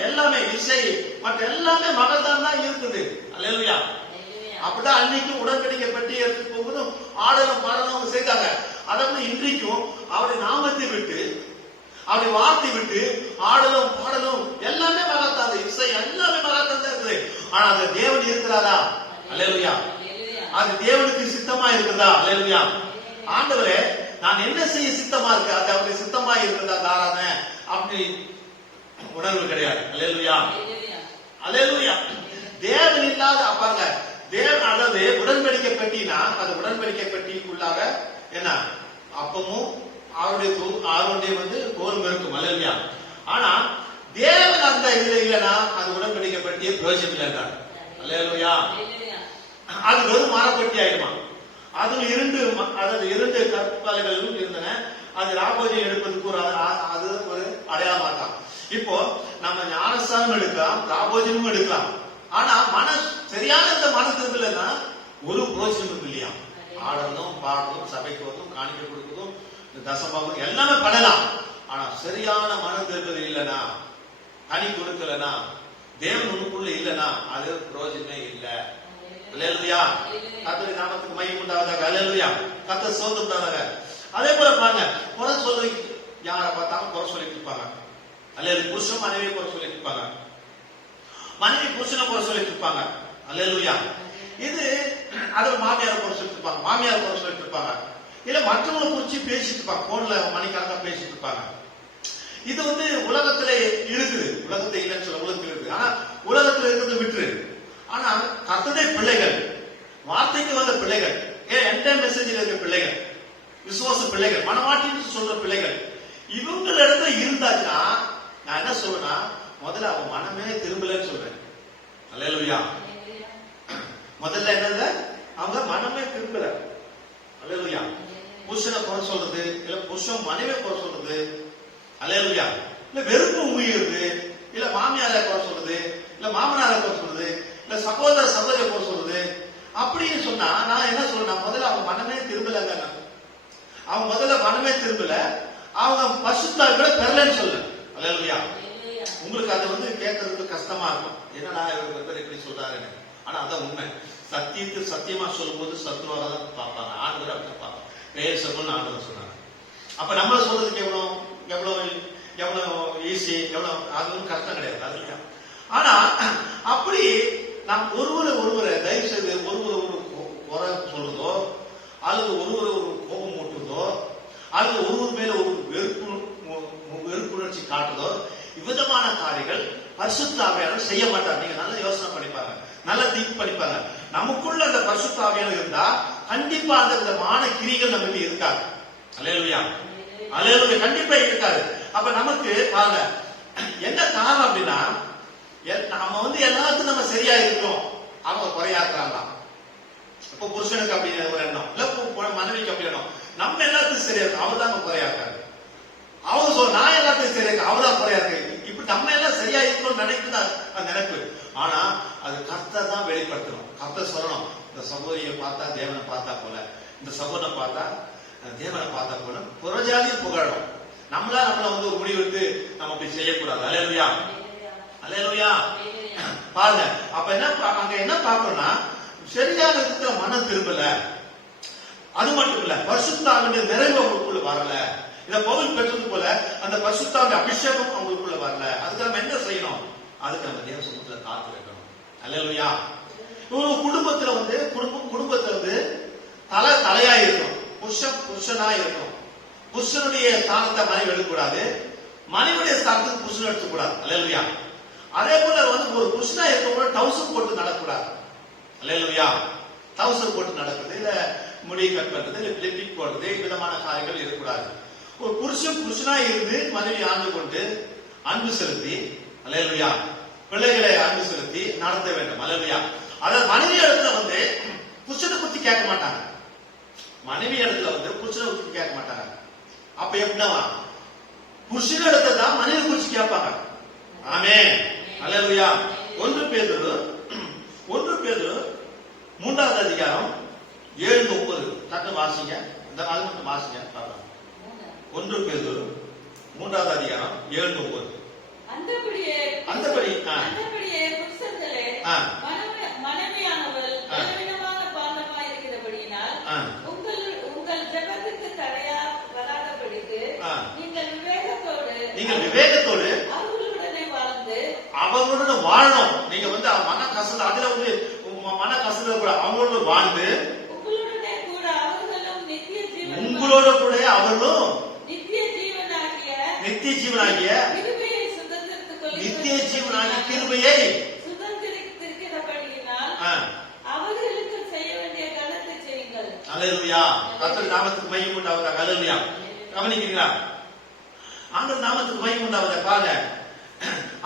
எல்லாமே இசை மற்ற எல்லாமே மகத்தானதாக இருக்குது. அல்லேலூயா. அப்படிதான் அன்னைக்கு உடன்படிக்கை பெட்டி எடுத்து போகும்போது ஆடலும் பாடலும் செய்தாங்க. அதற்கு இன்றைக்கும் அவருடைய நாமத்தை விட்டு, அவருடைய வார்த்தை விட்டு ஆடலும் பாடலும் எல்லாமே மகத்தாது, இசை எல்லாமே மகத்தாது இருக்குது. ஆனா அந்த தேவன் இருக்கிறாரா? அல்லேலூயா. அது தேவனுக்கு சித்தமா இருக்கிறதா? அல்லேலூயா. ஆண்டவரே, நான் என்ன செய்ய சித்தமா இருக்கு, அது அவருடைய சித்தமா இருக்கிறதா தாரான அப்படி உணர்வு கிடையாது. அல்லேலூயா. அல்லேலூயா. தேவன் இல்லாத பாருங்க, தேவன் அதாவது உடன்படிக்கை பெட்டினா அது உடன்படிக்கை பெட்டிக்குள்ளாக என்ன அப்பமும் அவருடைய வந்து கோரும் இருக்கும். அல்லேலூயா. ஆனா தேவன் அந்த இதுல இல்லைன்னா அது உடன்படிக்கை பெட்டியே பிரயோஜனம் இல்லைன்றார். அல்லேலூயா. அது வெறும் மரப்பெட்டி ஆயிடுமா. அதுவும் இரண்டு கற்பாலைகளும் இருந்தன. அது ராபோஜம் எடுப்பதுக்கு அது ஒரு அடையாளமா தான். இப்போ நம்ம ஞானஸ்தானம் எடுக்கலாம், ராபோஜனமும் எடுக்கலாம். ஆனா சரியான இந்த மன திரும்பலன்னா ஒரு பிரோஜனமும் இல்லையா. ஆடணும், பாடணும், சபைக்கு வரணும், காணிக்க கொடுக்கணும், தசமாவும் எல்லாமே பண்ணலாம். ஆனா சரியான மன திரும்பல் இல்லைன்னா, கனி கொடுக்கலனா, தேவன் உனக்குள்ள இல்லைன்னா அது பிரோஜனமே இல்லை. அல்லேலூயா. கர்த்தருடைய நாமத்துக்கு மகிமை உண்டாவதாக. அல்லேலூயா. கர்த்தர் ஸ்தோத்திரம் உண்டாவதாக. அதே போல பாருங்க, குறை சொல்லி யாரை பார்த்தாலும் குறை சொல்லிட்டு இருப்பாங்க. அல்லேலூயா. புருஷன் மனைவியை குறை சொல்லிட்டு இருப்பாங்க, மனைவி புருஷனை குறை சொல்லிட்டு இருப்பாங்க. அல்லேலூயா. இது அதுல மாமியாரை குறை சொல்லிட்டு இருப்பாங்க, மாமியார் குறை சொல்லிட்டு இருப்பாங்க, இல்ல மற்றவங்களை குறிச்சு பேசிட்டு இருப்பாங்க, போன்ல மணிக்கணக்கா பேசிட்டு இருப்பாங்க. இது வந்து உலகத்துல இருக்குது. உலகத்தை இல்லைன்னு சொல்ல, உலகத்தில் இருக்குது. ஆனா உலகத்துல இருக்கிறது விட்டுரு. ஆனா கர்த்தருடைய பிள்ளைகள், வார்த்தைக்கு வந்த பிள்ளைகள், எந்த மெசேஜில் இருக்க பிள்ளைகள், விசுவாச பிள்ளைகள், மனவாட்டின்னு சொல்ற பிள்ளைகள், இவங்க இடத்துல இருந்தாச்சுன்னா நான் என்ன சொல்றேன்னா, முதல்ல அவன் மனமே திரும்பலன்னு சொல்றேன். அல்லேலூயா. முதல்ல என்னது, அவங்க மனமே திரும்பல. அல்லேலூயா. புருஷனை குறை சொல்றது, இல்ல புருஷன் மனைவியை குறை சொல்றது, அல்லேலூயா, இல்ல வெறுப்பு உயிர்றது, இல்ல மாமியாரை குறை சொல்றது, இல்ல மாமனாரை குறை சொல்றது, இல்ல சகோதர சகோதரியை குறை சொல்றது, அப்படின்னு சொன்னா நான் என்ன சொல்றேன், முதல்ல அவங்க மனமே திரும்பலங்க. அவங்க முதல்ல மனமே திரும்பல, அவங்க பரிசுத்தாவியை பெறலன்னு சொல்ல. அல்லேலூயா. உங்களுக்கு அது வந்து கேட்கறதுக்கு கஷ்டமா இருக்கும், என்னடா இவர் இப்படி சொல்றாருன்னு. ஆனா அதான் உண்மை. சத்தியத்தை சத்தியமா சொல்லும் போது சத்துருவாக தான் பார்ப்பாங்க. ஆண்டவர் அப்படி பார்ப்பாங்க. பெயர் சொல்லணும்னு ஆண்டவர் சொன்னாங்க. அப்ப நம்மள சொல்றதுக்கு எவ்வளவு ஈஸி, எவ்வளவு அது ஒன்றும் கஷ்டம் கிடையாது. அதுல ஆனா அப்படி நாம் ஒருவரை தயவு செய்து ஒரு குறை சொல்றதோ, அல்லது ஒரு கோபம் மூட்டுறதோ, அல்லது ஒருவர் மேல ஒரு வெறுப்புணர்ச்சி காட்டுறதோ, இவ்விதமான காரியங்கள் பரிசுத்த ஆவியானவர் செய்ய மாட்டார். நீங்க நல்லா யோசனை பண்ணிப்பாங்க. நல்லா திங்க் பண்ணிப்பாங்க. நமக்குள்ள அந்த பரிசுத்த ஆவியானவர் இருந்தா கண்டிப்பா அந்த விதமான கிரிகள் நமக்கு இருக்காது. அல்லேலூயா, அல்லேலூயா, கண்டிப்பா இருக்காது. அப்ப நமக்கு பாருங்க என்ன காரணம் அப்படின்னா, நம்ம எல்லாத்துக்கும் நம்ம சரியா இருக்கோம், அவங்க குறையாக்குறாங்களாம். இப்ப புருஷனுக்கு அப்படி ஒரு எண்ணம், இல்ல மனைவிக்கு அப்படி எண்ணம், நம்ம எல்லாத்துக்கும் சரியா இருக்கும், அவர் தான் குறையாக்காரு. அவங்க சொல்ல நான் எல்லாத்துக்கும் சரியா இருக்கு, அவர் தான் குறையாக்கு. இப்படி நம்ம எல்லாம் சரியா இருக்கணும்னு நினைக்குது அந்த நினைப்பு. ஆனா அது கர்த்தர் தான் வெளிப்படுத்தணும். கர்த்தர் சொல்லணும், இந்த சகோதரியை பார்த்தா தேவனை பார்த்தா போல, இந்த சகோதரனை பார்த்தா தேவனை பார்த்தா போல புறஜாதியை புகழணும். நம்மள ஒரு முடிவெடுத்து நம்ம அப்படி செய்யக்கூடாது. அல்லேலூயா, அல்லேலூயா. பாருங்க, அப்ப அங்க என்ன பார்க்கணும்னா, சரியாக இருக்கிற மனம் திரும்பல, அது மட்டும் இல்ல பரிசுத்த ஆவியின் நிறைவு அவங்களுக்குள்ள வரல. இத பவுல் பெற்றது போல அந்த பரிசுத்த ஆவியின் அபிஷேகம் அவங்களுக்குள்ள வரல. அதுக்கு நம்ம என்ன செய்யணும்? அதுக்கு நம்ம தேவ சமூகத்துல காத்து வைக்கணும். அல்லேலூயா. ஒரு குடும்பத்துல தலையா இருக்கணும், புருஷனா இருக்கணும். புருஷனுடைய ஸ்தானத்தை மனைவி எடுக்கக்கூடாது, மனைவியுடைய ஸ்தானத்துக்கு புருஷன் எடுத்துக்கூடாது. அல்லேலூயா. அதே போல ஒரு புருஷனா இருக்கவங்க டவுசர் போட்டு நடக்கூடாது. அல்லேலூயா. டவுசர் போட்டு நடக்குது, இல்ல முடி கட் பண்றது, இல்ல லிப்டிக் போடுறது, விதமான காரியங்கள் இருக்கக்கூடாது. ஒரு புருஷனா இருந்து மனைவி ஆண்டு கொண்டு அன்பு செலுத்தி, அல்லேலூயா, பிள்ளைகளை அன்பு செலுத்தி நடத்த வேண்டும். அல்லேலூயா. அதாவது மனைவி இடத்துல புருஷனை குறித்து கேட்க மாட்டாங்க, மனைவி இடத்துல புருஷனை குறித்து கேட்க மாட்டாங்க. அப்ப எப்படின்னா புருஷன் இடத்துல தான் மனைவி குறிச்சு கேட்பாங்க. ஆமென், அல்லேலூயா. 1 பேதுரு 3வது அதிகாரம் 7-9 தட்டு வாசிங்க. இந்த அது மட்டும் வாசிங்க. 1 பேதுரு 3வது அதிகாரம் 7-9. அந்தபடியே புருஷர்களே, மனைவியானவள் பலவிதமான பாண்டமாய் இருக்கிறபடியினால் உங்கள் ஜெபத்துக்கு தடையா வராதபடிக்கு நீங்கள் விவேகத்தோடு அவர்களுடன் வாழணும். நீங்க மன கசந்த அதுல மன கசந்த கூட அவங்களோட வாழ்ந்து உங்களோட கூட அவர்களும் நித்திய ஜீவனாகிய கிருபையை அவர்களுக்கு செய்ய வேண்டிய கனத்தை செய்யுங்கள். அல்லேலூயா. கர்த்தர் நாமத்துக்கு மகிமை உண்டாவதாக. அல்லேலூயா. கவனிக்கிறீங்களா? ஆண்டவர் நாமத்துக்கு மகிமை உண்டாவதாக. பாருங்க,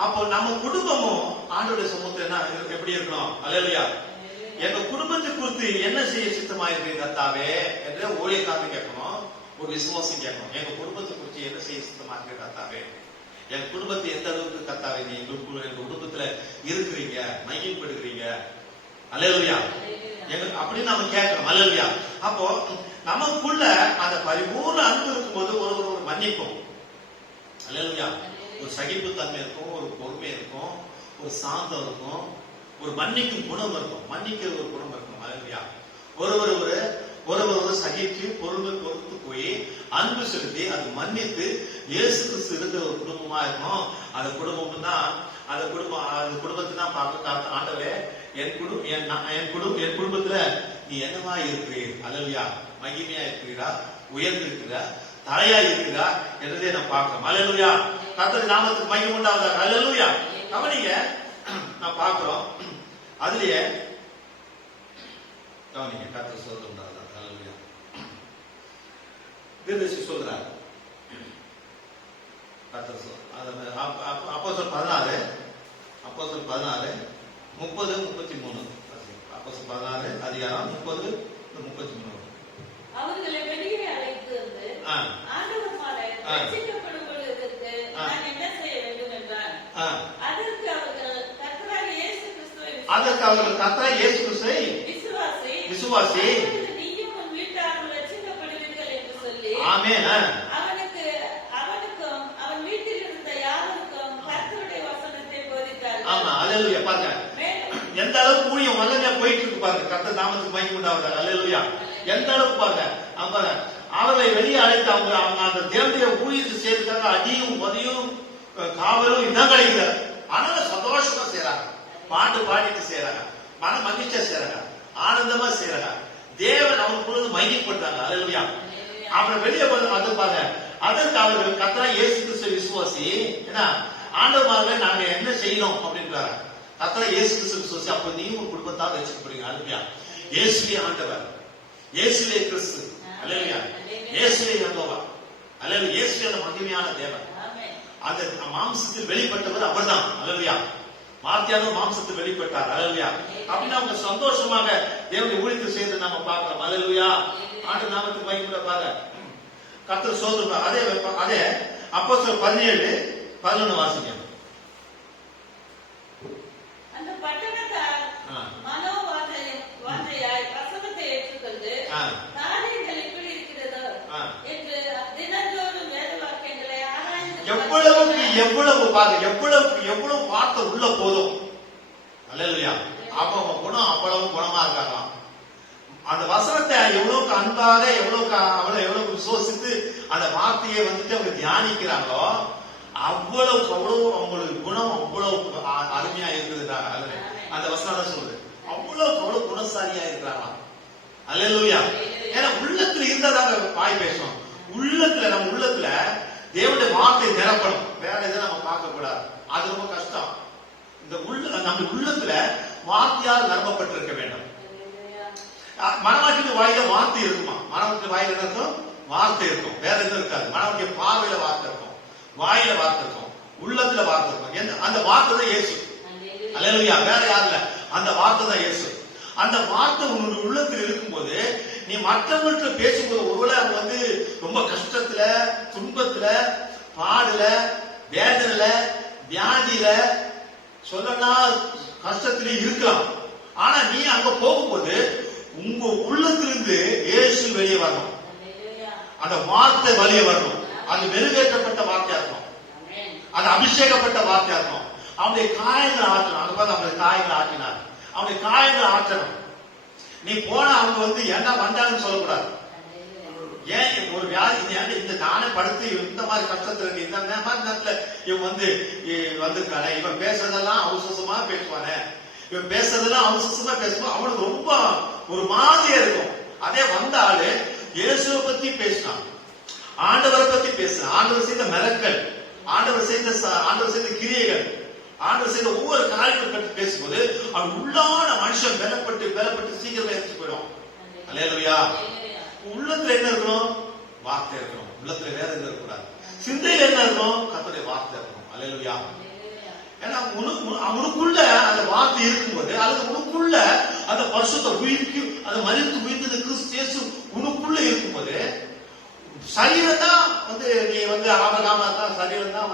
அப்போ நம்ம குடும்பமும் ஆண்டவருடைய சமூகத்துல எப்படி இருக்கணும்? அல்லேலூயா. எங்க குடும்பத்தை குறித்து என்ன செய்ய சித்தமா இருக்கு கர்த்தாவே என்று ஊழியக்காரன் கேட்கணும், ஒரு விசுவாசம் கேட்கணும். எங்க குடும்பத்தை குறித்து என்ன செய்ய சித்தமா இருக்கு கர்த்தாவே, என் குடும்பத்தை எந்த அளவுக்கு கர்த்தாவே நீ எங்க குடும்பத்துல இருக்கிறீங்க, மையப்படுகிறீங்க. அல்லேலூயா. அப்படின்னு நம்ம கேட்கணும். அல்லேலூயா. அப்போ நமக்குள்ள அந்த பரிபூர்ண அன்பு இருக்கும்போது ஒரு மன்னிப்போம். அல்லேலூயா. ஒரு சகிப்புத்தன்மை இருக்கும், ஒரு பொறுமை இருக்கும், ஒரு சாந்தம் இருக்கும், ஒரு மன்னிக்கும் குணம் இருக்கும், மன்னிக்கிற ஒரு குணம் இருக்கும். அல்லேலூயா. ஒருவர் சகித்து பொறுத்து போய் அன்பு செலுத்தி அது மன்னித்து இயேசு கிறிஸ்து இருக்கிற ஒரு குடும்பமா இருக்கும். அந்த குடும்பம் தான் அந்த குடும்பத்தை தான் பார்க்க ஆண்டவே என் குடும்பத்துல நீ என்னவா இருக்கிறீர்? அல்லேலூயா. மகிமையா இருக்கிறீரா, உயர்ந்து இருக்கிறா, தலையா இருக்கிறா என்றதே நான் பார்க்கிறோம். அல்லேலூயா. கர்த்தர் நாமத்துக்கு மகிமை உண்டாவதாக. அல்லேலூயா. கவனிங்க, நான் பார்க்கிறோம். அதுலயே கவனிங்க, கர்த்தர் சொல்றார். அல்லேலூயா. தீர்க்கதரிசி சொல்றார். கர்த்தர் சொல்றார். அப்போஸ்தலர் 16 30-33. அப்போஸ்தலர் 16 அதிகாரம் 30-33. அவர்களை வெளியே அழைத்து வந்து ஆண்டவராலே ரட்சிக்கப்படுவதற்கு நான் என்ன செய்ய வேண்டும் என்றார். அதற்கு அவர்கள் கர்த்தராகிய இயேசு கிறிஸ்துவை விசுவாசி நீயும் உன் வீட்டாரும் ரட்சிக்கப்படுவீர்கள் என்று சொல்லி, ஆமென், அவனுக்கும் அவன் வீட்டில் இருந்த யாருக்கும் கர்த்தருடைய வசனத்தை போதித்தார். ஆமா, அல்லேலூயா. பாருங்க எந்த அளவுக்கு ஊழியம் வல்லமையா போயிட்டு இருக்கு பாருங்க. கர்த்தர் நாமத்துக்கு மகிமை உண்டாவதாக. அல்லேலூயா. எந்த அளவுக்கு பாருங்க. அவர்களை வெளியே அழைத்து அவங்க அந்த தேவனுடைய ஊழியத்தை செய்யறதுக்காக அடியும் உதவியும் காவலும் இதான் கிடைக்கல. ஆனாலும் சந்தோஷமா செய்யறாங்க, பாட்டு பாடிட்டு செய்யறாங்க, மன மகிழ்ச்சியா செய்யறாங்க, ஆனந்தமா செய்யறாங்க. தேவன் அவனுக்குள்ள மகிழ்ப்படுறாங்க. அல்லேலூயா. அப்புறம் வெளியே வந்து பாருங்க, அதற்கு அவர்கள் கர்த்தராகிய இயேசு கிறிஸ்துவை விசுவாசி, ஏன்னா ஆண்டவராலே நாங்க என்ன செய்யணும் அப்படின்றாங்க. கர்த்தர் இயேசு கிறிஸ்து விசுவாசி. அப்ப நீயும் உன் குடும்பத்தார் ரட்சிக்கப்படுவீங்க. அல்லேலூயா. இயேசுவே ஆண்டவர், இயேசுவே கிறிஸ்து. அல்லேலூயா. இயேசுவே யெகோவா. அல்லேலூயா. இயேசுவே அந்த மகிமையான தேவன். அந்த மாம்சத்தில் வெளிப்பட்டவர் அவர்தான். அல்லேலூயா. மாத்தியாக மாம்சத்தில் வெளிப்பட்டார். அல்லேலூயா. அப்படின்னா அவங்க சந்தோஷமாக தேவனுடைய ஊழியத்தை செய்து நாம பார்க்கிறோம். அல்லேலூயா. ஆண்டு நாமத்துக்கு மகிமைப்படுவாங்க. கர்த்தர் சோதனை அதே அப்போஸ்தலர் 17:11 வாசிங்க. அந்த பட்டணத்தார் மனோவாஞ்சையாய் வசனத்தை ஏற்றுக்கொண்டு காரியங்கள் எப்படி இருக்கிறதோ என்று தினந்தோறும் வேத வாக்கியங்களை ஆராய்ந்து எவ்வளவு பாருங்க, எவ்வளவு வார்த்தை உள்ள போதும். அல்லேலூயா. அவங்க குணம் அவ்வளவு குணமா இருக்காங்களாம். அந்த வசனத்தை எவ்வளவுக்கு அன்பாக எவ்வளவு விசுவாசித்து அந்த வார்த்தையை வந்துட்டு அவங்க தியானிக்கிறாங்களோ அவ்வளவுக்கு அவ்வளவு அவங்களுக்கு குணம் அவ்வளவு அருமையா இருக்குதுன்றாங்க. அந்த வசனம் தான் சொல்லுது. அவ்வளவுக்கு அவ்வளவு குணசாலியா இருக்கிறாங்களாம். அல்லேலூயா. ஏன்னா உள்ளத்துல இருந்தாதாங்க வாய் பேசணும். நம்ம உள்ளத்துல தேவனுடைய வார்த்தை நிரப்பணும். வேற எதுவும் நம்ம பார்க்க கூடாது. அது ரொம்ப கஷ்டம். நம்ம உள்ளத்துல வார்த்தையால் நிரப்பப்பட்டிருக்க வேண்டும். மனவாட்டின் வாயில வார்த்தை இருக்குமா? மனவாட்டின் வாயில என்ன இருக்கும்? வார்த்தை இருக்கும். வேற எதுவும் இருக்காது. மனவாட்டிய பார்வையில வார்த்தை இருக்கும், வாயில வார்த்தை இருக்கும், உள்ளத்துல வார்த்தை இருக்கும். அந்த வார்த்தை தான் இயேசு. அல்லேலூயா. வேற யாரும் இல்ல, அந்த வார்த்தை தான் இயேசு. அந்த வார்த்தை உன்னுடைய உள்ளத்தில் இருக்கும்போது நீ மற்றவங்கள்ட்ட பேசும்போது ஒருவேளை அவங்க வந்து ரொம்ப கஷ்டத்துல, துன்பத்துல, பாடுல, வேதனையில, வியாதியில, சொல்லனா கஷ்டத்திலே இருக்கலாம். ஆனா நீ அங்க போகும்போது உங்க உள்ளத்திலிருந்து இயேசு வெளியே வரணும். அந்த வார்த்தை வெளியே வரணும். அது மெருகேற்றப்பட்ட வார்த்தையா இருக்கும். அது அபிஷேகப்பட்ட வார்த்தையா இருக்கும். அவனுடைய காயங்களை ஆற்றணும். அங்க பார்த்து அவனுடைய காயங்களை ஆற்றினார். அவனுடைய காயங்களை ஆற்றணும். நீ போனா அவங்க வந்து என்ன வந்தாங்கன்னு சொல்லக்கூடாது. ஏன் ஒரு வியாதி இந்த நானே படுத்து இந்த மாதிரி கஷ்டத்துல இருக்கு, இந்த மாதிரி நேரத்துல இவன் வந்திருக்கானே, இவன் பேசுறதெல்லாம் அவசரமா பேசுவானே, இவன் பேசுறதெல்லாம் அவசரமா பேசுவான், அவனுக்கு ரொம்ப ஒரு மாதிரியா இருக்கும். அதே வந்த ஆளு இயேசுவை பத்தி பேசினான், ஆண்டவரை பத்தி பேசினான், ஆண்டவர் செய்த மிரக்கல், ஆண்டவர் செய்த கிரியைகள், ஆண்டவர் செய்த ஒவ்வொரு காரியங்களை பற்றி பேசும்போது அவன் உள்ளான மனுஷன் பலப்பட்டு சீக்கிரமா எடுத்து போயிடும். அல்லேலூயா. உள்ளத்துல என்ன இருக்கணும்? வார்த்தை இருக்கணும். உள்ளத்துல வேற எதுவும் இருக்கக்கூடாது. சிந்தையில என்ன இருக்கணும்? கர்த்தருடைய வார்த்தை இருக்கணும். அல்லேலூயா. ஏன்னா உனக்குள்ள அந்த வார்த்தை இருக்கும்போது, அல்லது உனக்குள்ள அந்த பரிசுத்த உயிர்க்கு அந்த மரித்து உயிர்த்தது கிறிஸ்து இயேசு உனக்குள்ள இருக்கும்போது, சரீரம் தான் நீ ஆபராமா இருந்தா சரீரம் தான்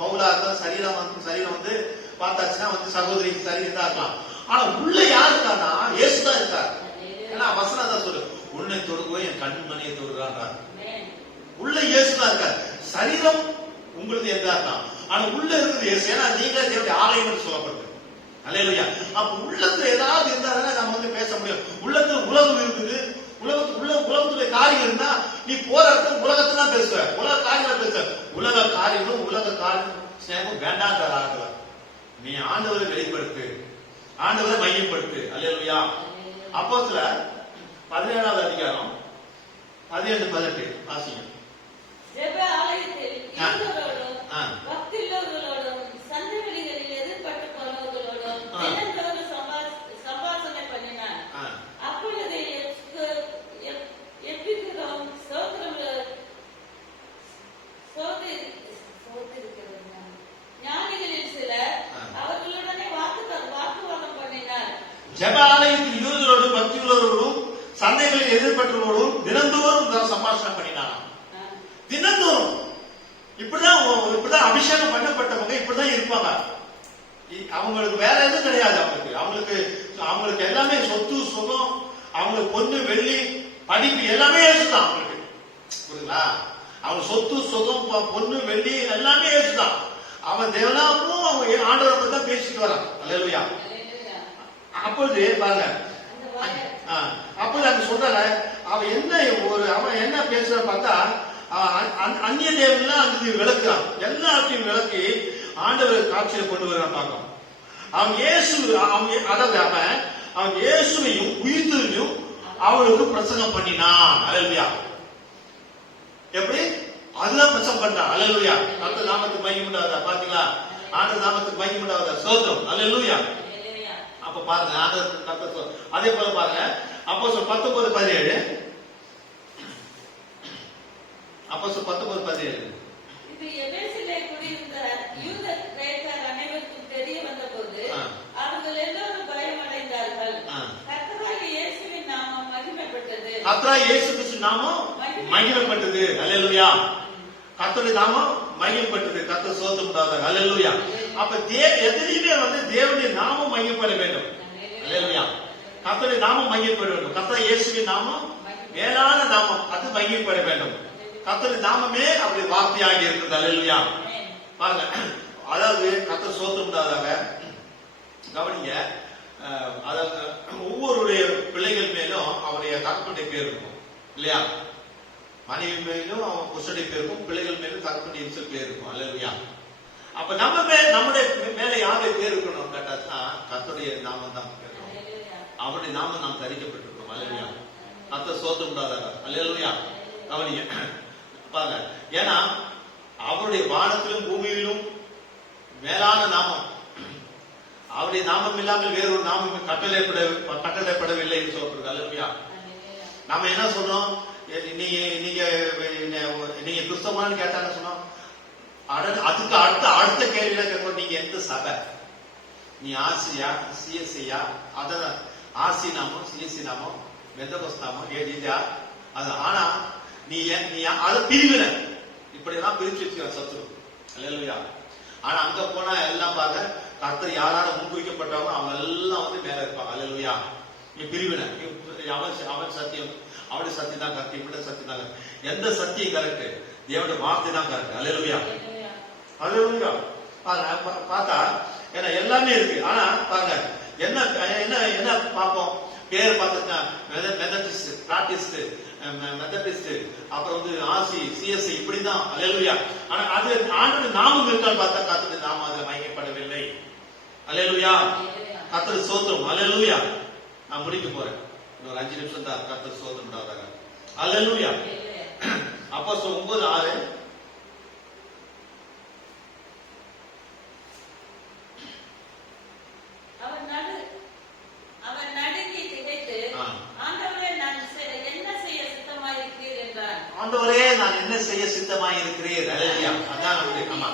பவுலா இருந்தா சரீரம் பார்த்தாச்சுன்னா சகோதரி சரீரம் தான் இருக்கலாம். ஆனா உள்ள யாரு இருக்கானா? இயேசுதான் இருக்கார். ஏன்னா வசனம் தான் சொல்லு, உன்னை தொடுகோ என் கண்மணியை தொடுறான். உள்ள இயேசுதான் இருக்கார். சரீரம் உங்களுக்கு எதா இருக்கலாம், ஆனா உள்ள இருக்குது இயேசு. ஏன்னா நீங்க தேவனுடைய ஆலயம் சொல்லப்படுது. அல்லேலூயா. அப்ப உள்ளத்துல ஏதாவது இருந்தா நம்ம பேச முடியும். உள்ளத்துல உலகம் இருக்குது, உலகத்துடைய காரியம் இருந்தா நீ போற இடத்துல உலகத்தை தான் பேசுவ, உலக காரியங்களை பேசுவ. உலக காரியங்களும் உலக காரியம் வேண்டாம் ஆகல. நீ ஆண்டவரை வெளிப்படுத்து, ஆண்டவரை மையப்படுத்து. அல்லேலூயா. அப்போஸ்தலர் 17வது அதிகாரம் 17-18 வாசிங்க. ஜெப ஆலயத்தில் இருந்தவர்களோடும் பக்தியுள்ளவர்களோடும் சந்தைவெளிகளில் எதிர்பட்டு போனவர்களோடும் தினந்தோறும் சம்பாஷணை பண்ணினார். அப்பொழுது எப்பிக்கிறோம் ஞானிகளில் சிலர் அவர்களுடனே வாக்குவாதம் பண்ணினார். ஜெப ஆலயத்தில் யூதரோடும் பக்தியுள்ளவர்களும் சந்தைகளில் எதிர்பட்டவர்களோடும் தினந்தோறும் சம்பாஷணை பண்ணினாராம். தினந்தோறும் இப்படிதான் அபிஷேகம் பண்ணப்பட்டவங்க இப்படிதான் இருப்பாங்க. அவங்களுக்கு வேற எதுவும் கிடையாது. அவங்களுக்கு எல்லாமே சொத்து சுகம், அவங்களுக்கு பொண்ணு வெள்ளி படிப்பு எல்லாமே ஏசுதான். அவங்களுக்கு புரியுங்களா? அவங்க சொத்து சுகம் பொண்ணு வெள்ளி எல்லாமே ஏசுதான். அவன் தேவனாமும் அவன் ஆண்டவரை பத்தி தான் பேசிட்டு வரான். அல்லேலூயா. அப்பொழுது பாருங்க, அப்போது அங்க சொல்ற அவன் என்ன பேசுற பார்த்தா, அந்நிய தேவன்லாம் அங்கு விளக்குறான். எல்லாத்தையும் விளக்கி ஆண்டவர் காட்சியில கொண்டு வரான் பார்க்கலாம். அவன் இயேசுவையும் உயிர்த்ததையும் அவளுக்கு பிரசங்கம் பண்ணினான். அல்லேலூயா. எப்படி? அதுதான் பிரசங்கம் பண்றான். அல்லேலூயா. அந்த நாமத்துக்கு மகிமை உண்டாவதா? பாத்தீங்களா? ஆண்டவர் நாமத்துக்கு மகிமை உண்டாவதா? ஸ்தோத்திரம். அல்லேலூயா. அல்லேலூயா. அப்ப பாருங்க ஆண்டவர் கர்த்தர் அதே போல பாருங்க அப்போஸ்தலர் 19:17 அப்போஸ்தலர் 19:17 இது எபேசிலே குடியிருந்த யூத கிரேக்கர் அனைவருக்கும் தெரிய வந்தபோது அவர்கள் எல்லோரும் பயமடைந்தார்கள். கர்த்தராகிய இயேசுவின் நாமம் மகிமைப்பட்டது. கர்த்தராகிய இயேசு கிறிஸ்து நாமம் மகிமைப்பட்டது. அல்லேலூயா. கர்த்தருடைய நாமம் மகிமைப்பட்டது. கர்த்தர் ஸ்தோத்திரம் உண்டாவதாக. அல்லேலூயா. அப்ப எதிரிலே வந்து தேவனுடைய நாமம் மகிமைப்பட வேண்டும். அல்லேலூயா. கர்த்தருடைய நாமம் மகிமைப்பட வேண்டும். கர்த்தர் இயேசுவின் நாமம் மேலான நாமம், அது மகிமைப்பட வேண்டும். கர்த்தருடைய நாமமே அப்படி வார்த்தையாக இருக்குது. அல்லேலூயா. பாருங்க, அதாவது கர்த்தர் ஸ்தோத்திரம் உண்டாவதாக. கவனிங்க, அதாவது ஒவ்வொருடைய பிள்ளைகள் மேலும் அவருடைய தகப்பனுடைய பேர் இருக்கும் இல்லையா? மனைவி மேலும் அவன் புருஷனுடைய பேர் இருக்கும், பிள்ளைகள் மேலும் தகப்பனுடைய பேர் இருக்கும். அல்லேலூயா. அப்ப நம்முடைய மேல யாருடைய பேர் இருக்கணும் கேட்டாச்சுன்னா கர்த்தருடைய நாமம் தான் இருக்கணும். அவருடைய நாமம் நாம் தரிக்கப்பட்டிருக்கோம். அல்லேலூயா. கர்த்தர் ஸ்தோத்திரம் உண்டாவதாக. அல்லேலூயா. கவனிங்க பாருங்க, ஏன்னா அவருடைய வானத்திலும் பூமியிலும் மேலான நாமம், அவருடைய நாமம் இல்லாமல் வேறொரு நாமம் கட்டளைப்படவில்லை என்று சொல்லப்படுது. அல்லேலூயா. நாம என்ன சொல்றோம், நீங்க கிறிஸ்தவமானு கேட்டாங்க சொன்னோம், அதுக்கு அடுத்த கேள்வியில கேட்கணும், நீங்க எந்த சபை, நீ ஆசியா சிஎஸ்ஐயா, அதான் ஆசி நாமம் சிஎஸ்சி நாமம் மெத்தகோஸ் நாமம் ஏஜியா அது. ஆனா நீ அதை பிரிவின இப்படிதான் பிரிச்சு வச்சுக்கிற சத்துரு. அல்லேலூயா. ஆனா அங்க போனா எல்லாம் பாருங்க, கர்த்தர் யாரால முன்குறிக்கப்பட்டவங்க அவங்க எல்லாம் வந்து மேல இருப்பாங்க. அல்லேலூயா. நீ பிரிவின, அவன் சத்தியம், அவருடைய சத்தியம் தான் கரெக்ட், இப்படி சத்தியம் தான் கரெக்ட். எந்த சத்தியம் கரெக்ட்? தேவனுடைய வார்த்தை தான் கரெக்ட். அல்லேலூயா. அல்லேலூயா. பார்த்தா ஏன்னா எல்லாமே இருக்கு. ஆனா பாருங்க, என்ன என்ன என்ன பார்ப்போம், பேர் பார்த்துட்டா மெத்தடிஸ்ட், பிராக்டிஸ்ட், மெத்தடிஸ்ட், அப்புறம் வந்து ஆசி சிஎஸ்ஐ இப்படிதான். அல்லேலூயா. ஆனா அது ஆண்டவருடைய நாமம் இருக்கான்னு பார்த்தா கர்த்தருடைய நாமம் அதுல மகிமைப்படவில்லை. அல்லேலூயா. கர்த்தர் ஸ்தோத்திரம். அல்லேலூயா. நான் முடிக்க போறேன், ஒரு 5 நிமிஷம் தான். கர்த்தர் ஸ்தோத்திரம் உண்டாவதாக. அல்லேலூயா. அப்போஸ்தலர் 9:6 அவன் நடுங்கி திகைத்து, ஆண்டவரே நான் என்ன செய்ய சித்தமாயிருக்கிறீர் என்றான். ஆண்டவரே நான் என்ன செய்ய சித்தமாயிருக்கிறீர். அல்லேலூயா. அதான் நம்முடைய ஆமா,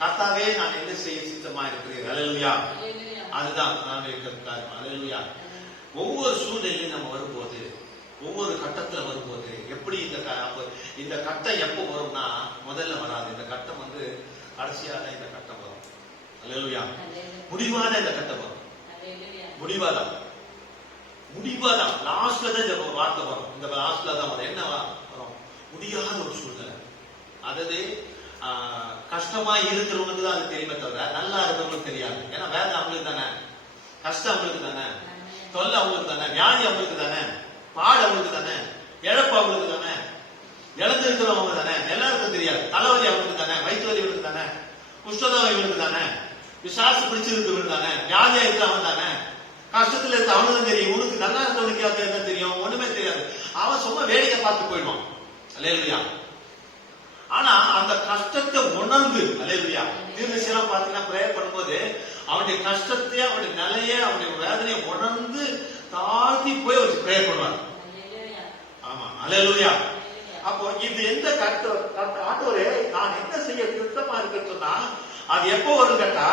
கர்த்தாவே நான் என்ன செய்ய சித்தமாயிருக்கிறீர். அல்லேலூயா. அதுதான் நான் காரணம். அல்லேலூயா. ஒவ்வொரு சூழ்நிலையும் நம்ம வரும்போது, ஒவ்வொரு கட்டத்துல வரும்போது, எப்படி இந்த கட்டம் எப்போ வரும்னா முதல்ல வராது. இந்த கட்டம் வந்து கடைசியான இந்த கட்டம் வரும். அல்லேலூயா. முடிவான இந்த கட்டம் வரும். முடிவாதான் லாஸ்ட்ல தான் இந்த வார்த்தை வரும். இந்த லாஸ்ட்ல தான் வரும். என்ன வரும்? முடியாத ஒரு சூழ்நிலை. அதாவது கஷ்டமா இருக்கிறவங்களுக்கு தான் அது தெரியுமே தவிர நல்லா இருக்கிறவங்களுக்கு தெரியாது. ஏன்னா வேலை அவங்களுக்கு தானே, கஷ்டம் அவங்களுக்கு தானே, தொல்லை அவங்களுக்கு தானே, வியாதி அவங்களுக்கு தானே, பாடு அவங்களுக்கு தானே, இழப்பு அவங்களுக்கு தானே, இழந்து இருக்கிறவங்க தானே, எல்லாருக்கும் தெரியாது. தலைவலி அவங்களுக்கு தானே, வயிற்று வலி இவங்களுக்கு தானே, குஷ்டரோகம் இவங்களுக்கு தானே, விசாசு பிடிச்சிருக்கு தானே, வியாதியா இருக்கிறவன் தானே, கஷ்டத்துல இருக்க அவனுக்கு தான் தெரியும். உனக்கு நல்லா இருக்கிறவனுக்கு அது என்ன தெரியும்? ஒண்ணுமே தெரியாது. அவன் சும்மா வேடிக்கை பார்த்து போயிடுவான். அல்லேலூயா. ஆனா அந்த கஷ்டத்தை உணர்ந்து, அல்லேலூயா, தீர்க்கதரிசியெல்லாம் பாத்தீங்கன்னா பிரேயர் பண்ணும்போது அவனுடைய கஷ்டத்தை, அவனுடைய நிலையை, அவனுடைய வேதனையை உணர்ந்து தாழ்த்தி போய் அவர் பிரேயர் பண்ணுவார். ஆமா. அல்லேலூயா. அப்போ இது எந்த ஆண்டவரே நான் என்ன செய்ய திருத்தமா இருக்குன்னு சொன்னா அது எப்போ வரும் கேட்டா,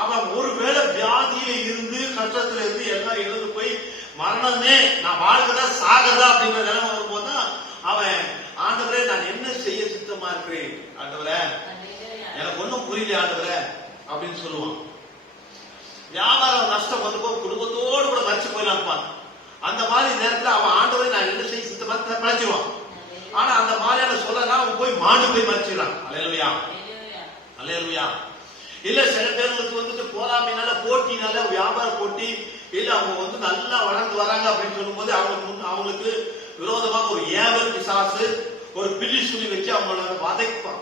அவன் ஒருவேளை வியாதியில இருந்து கஷ்டத்துல இருந்து எல்லாம் எழுந்து போய் மரணமே நான் வாழ்கிறதா சாகிறதா அப்படிங்கிற நிலைமை வரும்போதுதான் அவன் ஆண்டவரே நான் என்ன செய்ய சித்தமா இருக்கிறேன் ஆண்டவரே, எனக்கு ஒன்னும் புரியல ஆண்டவரே அப்படின்னு சொல்லுவான். வியாபாரம் நஷ்டம் வந்து போய் குடும்பத்தோடு கூட மறிச்சு போயிடலாம். அந்த மாதிரி நேரத்துல அவன் ஆண்டவரே நான் என்ன செய்ய சித்தமா பழச்சிடுவான். ஆனா அந்த மாதிரியான சொல்லலாம் அவன் போய் மாண்டு போய் மறிச்சிடலாம். அல்லேலூயா. அல்லேலூயா. இல்ல சில பேருக்கு வந்துட்டு போராமையினால போட்டினால வியாபார போட்டி, இல்ல அவங்க வந்து நல்லா வளர்ந்து வராங்க அப்படின்னு சொல்லும் போது அவங்களுக்கு விரோதமாக ஒரு ஏவல் பிசாசு ஒரு பில்லி சுழி வச்சு அவங்கள வதைப்பான்.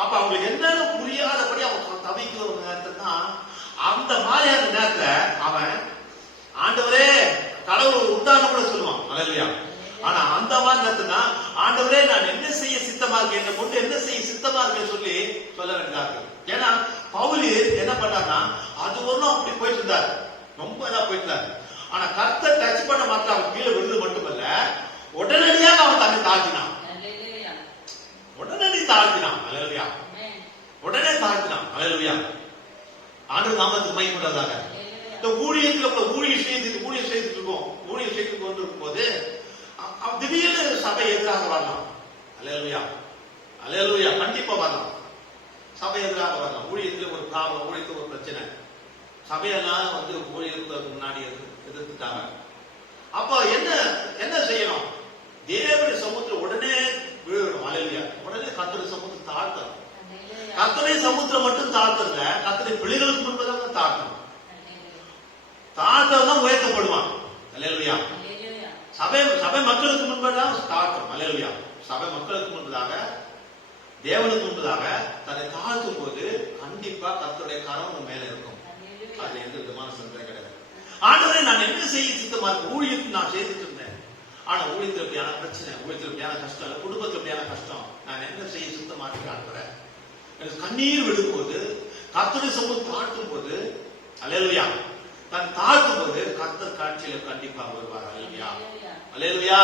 அப்ப அவங்களுக்கு என்னன்னு புரியாதபடி அவங்க தவிக்கிற ஒரு நேரத்துல தான் அந்த மாதிரியான நேரத்துல அவன் ஆண்டவரே கடவுள் உண்டான கூட சொல்லுவான். அல்லேலூயா. ஆனா அந்த மாதிரி நேரத்துல ஆண்டவரே நான் என்ன செய்ய சித்தமா இருக்கேன், என்ன கொண்டு என்ன செய்ய சித்தமா இருக்கேன்னு சொல்லி சொல்ல வேண்டியதா இருக்கு. ஏன்னா பவுல் என்ன பண்ணார்னா அது வருடம் அப்படி போயிட்டு இருந்தார், ரொம்ப இதா போயிட்டு இருந்தார். ஆனா கர்த்தர் டச் பண்ண மாத்திரம் அவன் கீழே விழுந்து மட்டுமல்ல, உடனடியாக அவன் தன்னை தாழ்த்தினான். உடனடி தாழ்த்தினான். அல்லேலூயா. உடனே தாழ்த்தினான். அல்லேலூயா. ஆண்டவர் நாமத்துக்கு மகிமை உண்டாவதாக. இந்த ஊழியத்துல ஊழியம் செய்துட்டு இருக்கோம். ஊழியம் செய்து கொண்டு இருக்கும் போது திடீர்னு சபை எதிராக வரலாம். அல்லேலூயா. அல்லேலூயா. கண்டிப்பா வரலாம். சபை எதிராக வரலாம். ஊழியத்துல ஒரு ப்ராப்ளம், ஊழியத்துல ஒரு பிரச்சனை, சபையெல்லாம் ஊழியத்துக்கு முன்னாடி எதிர்த்துட்டாங்க. அப்ப என்ன செய்யணும்? தேவனுடைய சமூகத்துல உடனே விழுகணும். அல்லேலூயா. உடனே கர்த்தருடைய சமூகத்தை தாழ்த்தணும். கர்த்தருடைய சமூகத்துல மட்டும் தாழ்த்தல, கர்த்தருடைய பிள்ளைகளுக்கு முன்பதாக தாழ்த்தணும். தாழ்த்ததான் உயர்த்தப்படுவான். அல்லேலூயா. சபை மக்களுக்கு முன்பதாக தாழ்த்தணும். அல்லேலூயா. சபை மக்களுக்கு முன்பதாக, தேவனுக்கு முன்பதாக தன்னை தாழ்த்தும் போது கண்டிப்பா கர்த்தருடைய கரம் உன் மேல இருக்கும். அதுல எந்த விதமான சந்தேகம் கிடையாது. ஆண்டவரே, நான் என்ன செய்ய சித்தமா இருக்கு? ஊழியத்துக்கு நான் செய்துட்டு இருந்தேன், ஆனா ஊழியத்துல எப்படியான பிரச்சனை, ஊழியத்துல எப்படியான கஷ்டம், இல்ல குடும்பத்துல எப்படியான கஷ்டம், நான் என்ன செய்ய சித்தமா இருக்கு? ஆண்டவரே, எனக்கு கண்ணீர் விடும்போது, கர்த்தருடைய சமூகம் தாழ்த்தும் போது, அல்லேலூயா, தான் தாழ்த்தும் போது கர்த்தர் காட்சியில கண்டிப்பா வருவார். அல்லேலூயா. அல்லேலூயா.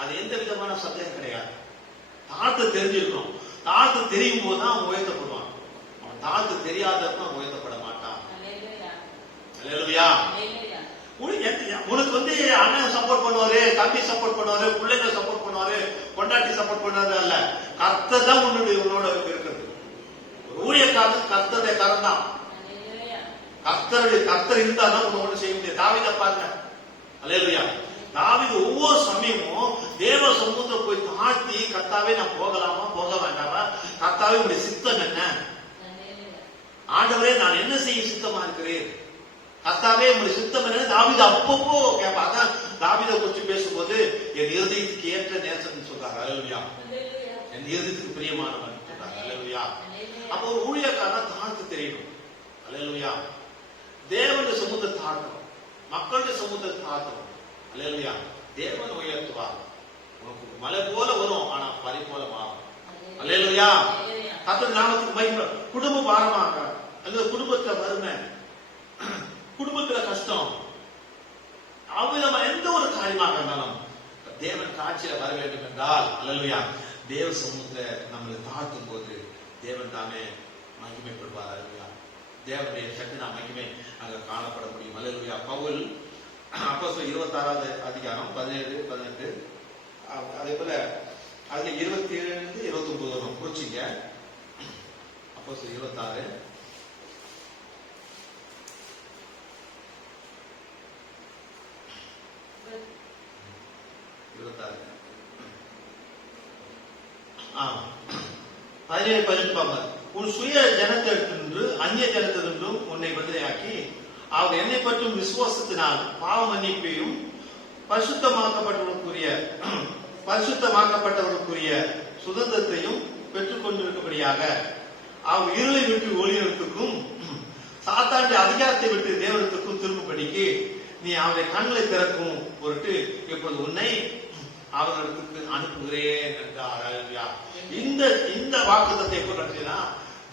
அது எந்த விதமான சந்தேகம் கிடையாது. தாழ்த்து தெரிஞ்சிருக்கணும். தாழ்த்து தெரியும் போதுதான் அவன் உயர்த்தப்படுவான். அவன் தாழ்த்து தெரியாதப்ப உயர்த்தப்பட மாட்டான். அல்லேலூயா. உனக்கு அண்ணன் சப்போர்ட் பண்ணுவாரு, தம்பி சப்போர்ட் பண்ணுவாரு, பிள்ளைங்க சப்போர்ட் பண்ணுவாரு, கொண்டாட்டி சப்போர்ட் பண்ணாரு அல்ல. கர்த்தர் தான் உன்னோட இருக்கிறது. ஊழியக்காரன் கர்த்தருடைய கரம் தான். கர்த்தர் இருந்தாதான் உன்னை ஒண்ணு செய்ய முடியாது. தாவீதை பாருங்க. அல்லேலூயா. தாவீது ஒவ்வொரு சமயமும் தேவ சமூகத்தை போய் தாழ்த்தி, கர்த்தாவே நான் போகலாமா போக வேண்டாமா, கர்த்தாவே உடைய சித்தம் என்ன, ஆண்டவரே நான் என்ன செய்ய சித்தமா இருக்கிறேன், கர்த்தாவே உடைய சித்தம் என்ன, தாவீது அப்பப்போ கேட்பா. அதான் தாவீதை குறித்து பேசும்போது என் இருதயத்துக்கு ஏற்ற நேசன் சொல்றாரு. அல்லேலூயா. என் இருதயத்துக்கு பிரியமானவன் சொல்றாரு. அல்லேலூயா. அப்போ ஒரு ஊழியக்காரன் தாழ்த்து தெரியணும். அல்லேலூயா. தேவனுடைய சமூகத்தை தாழ்த்தணும், மக்களுடைய சமூகத்தை தாழ்த்தணும். அல்லேலூயா. தேவன் உயர்த்துவார். உனக்கு மலை போல வரும், ஆனா பறி போல மாறும். அல்லேலூயா. கர்த்தருடைய நாமத்துக்கு மகிமை. குடும்ப பாரமாக, அல்லது குடும்பத்துல வறுமை, குடும்பத்துல கஷ்டம், அவ்விதமா எந்த ஒரு காரியமாக இருந்தாலும் தேவன் காட்சியில வர வேண்டும் என்றால், அல்லேலூயா, தேவ சமூகத்தை நம்மளை தாழ்த்தும் போது தேவன் தானே மகிமைப்படுவார். அல்லேலூயா. தேவனுடைய சக்தினா மகிமை அங்க காணப்பட முடியும். அல்லேலூயா. பவுல் அப்போஸ்தலர் 26வது அதிகாரம் 17, 18, அதே போல அதுல 27 29 வரும். குறிச்சிங்க. அப்போஸ்தலர் 26 17, 18 உன் சுய ஜனத்திலிருந்து அந்நிய ஜனத்திலிருந்தும் உன்னை விடுதலையாக்கி அவர் என்னை பற்றும் விசுவாசத்தினால் பாவ மன்னிப்பையும் பரிசுத்தமாக்கப்பட்டவர்களுக்குரிய சுதந்திரத்தையும் பெற்றுக் கொண்டிருக்கும்படியாக அவர் இருளை விட்டு ஒளியிடத்துக்கும் சாத்தானுடைய அதிகாரத்தை விட்டு தேவனத்துக்கும் திரும்பும்படிக்கு நீ அவருடைய கண்களை திறக்கும் பொருட்டு இப்பொழுது உன்னை அவர்களுக்கு அனுப்புகிறேன் என்றார். அல்லேலூயா. இந்த வாக்குத்தத்தை எப்ப நடத்தினா,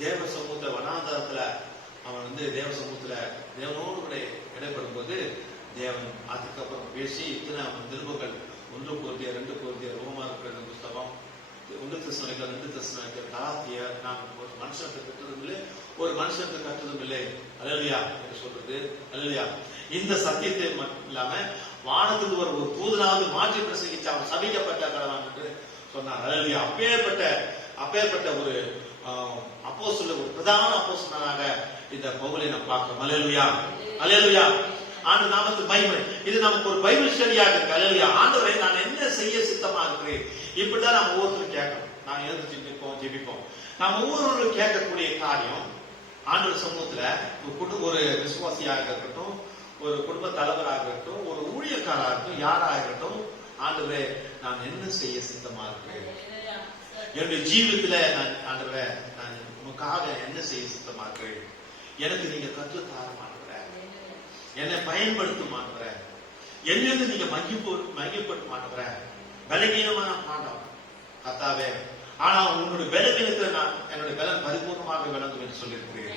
தேவ சமூகத்தை வனாந்தரத்துல அவன் தேவ சமூகத்துல தேவனோடு கூட இடைப்படும் போது தேவன் அதுக்கப்புறம் பேசி இத்தனை நிருபங்கள் 1 Corinthians 2 Corinthians ரோமர் புஸ்தகம் 1 தெசலோனிக்கர் 2 தெசலோனிக்கர் கலாத்தியர் நான் ஒரு மனுஷனுக்கு கற்றதும் இல்லை, ஒரு மனுஷனுக்கு கற்றதும் இல்லை. அல்லேலூயா என்று சொல்றது. அல்லேலூயா. இந்த சத்தியத்தை மட்டும் இல்லாம வானத்துக்கு ஒரு தூதனாவது மாற்றி பிரசங்கிச்சு அவன் சபிக்கப்பட்ட கடவான் என்று சொன்னார். அல்லேலூயா. அப்பேற்பட்ட ஒரு அப்போஸ்தலர், ஒரு பிரதான அப்போஸ்தலனாக இந்த பவுலை நாம் பார்க்கிறோம். அல்லேலூயா. அல்லேலூயா. ஆண்டவர் நாமத்துக்கு மகிமை. இது நமக்கு ஒரு பைபிள் ஸ்டடியாக இருக்கு. அல்லேலூயா. ஆண்டவரே, நான் என்ன செய்ய சித்தமா இருக்கிறேன்? இப்படிதான் நம்ம ஒவ்வொருத்தரும் கேட்கணும். நான் எழுந்து ஜெபிப்போம். நாம் ஒவ்வொருவரும் கேட்கக்கூடிய காரியம், ஆண்டவர் சமூகத்துல ஒரு விசுவாசியாக இருக்கட்டும், ஒரு குடும்ப தலைவராக இருக்கட்டும், ஒரு ஊழியக்காராக இருக்கட்டும், யாராக இருக்கட்டும், ஆண்டவரே நான் என்ன செய்ய சித்தமா இருக்கிறேன்? என்னுடைய ஜீவிதத்துல நான் ஆண்டவரே நான் உனக்காக என்ன செய்ய சித்தமா இருக்கிறேன்? எனக்கு நீங்க கற்றுத்தார மாட்டேற, என்னை பயன்படுத்த மாட்டேற, என்னிருந்து நீங்க மகிழ்படுத்த மாட்டேற, பலகீனமான மாட்டோம் கர்த்தாவே. ஆனா உன்னுடைய பலவீனத்துல நான் என்னுடைய பலன் பரிபூர்ணமாக விளங்கும் என்று சொல்லியிருக்கிறேன்.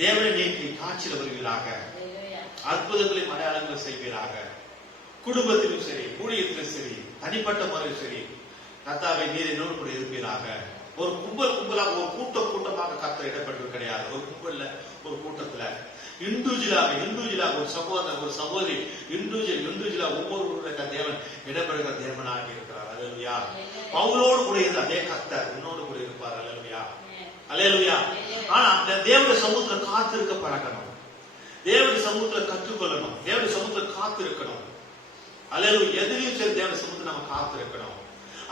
தேவனை நீக்கி காட்சியில் வருவீராக. அற்புதங்களையும் அடையாளங்களை செய்வீராக. குடும்பத்திலும் சரி, ஊழியத்திலும் சரி, தனிப்பட்ட முறையில் சரி, கர்த்தாவே நீர் என்னோடு கூட இருப்பீராக. ஒரு கும்பலாக ஒரு கூட்டமாக கர்த்தர் இடப்பட்டு கிடையாது. ஒரு கும்பல்ல ஒரு கூட்டத்துல இண்டிவிஜுவலாக ஒரு சகோதரன் ஒரு சகோதரி இண்டிவிஜுவலா ஒவ்வொருவருடைய தேவன் இடம்பெறுகிற தேவனாக இருக்கிறார். அல்லேலூயா. பவுலோடு கூட இருந்த அதே கர்த்தர் உன்னோடு கூட இருப்பார். அல்லேலூயா, அல்லேலூயா. ஆனா அந்த தேவனுடைய சமூகத்துல காத்திருக்க பழகணும். தேவனுடைய சமூகத்துல கற்றுக்கொள்ளணும். தேவனுடைய சமூகத்துல காத்திருக்கணும். அல்லேலூயா. எதிலையும் சரி தேவனுடைய சமூகத்துல நம்ம காத்திருக்கணும்.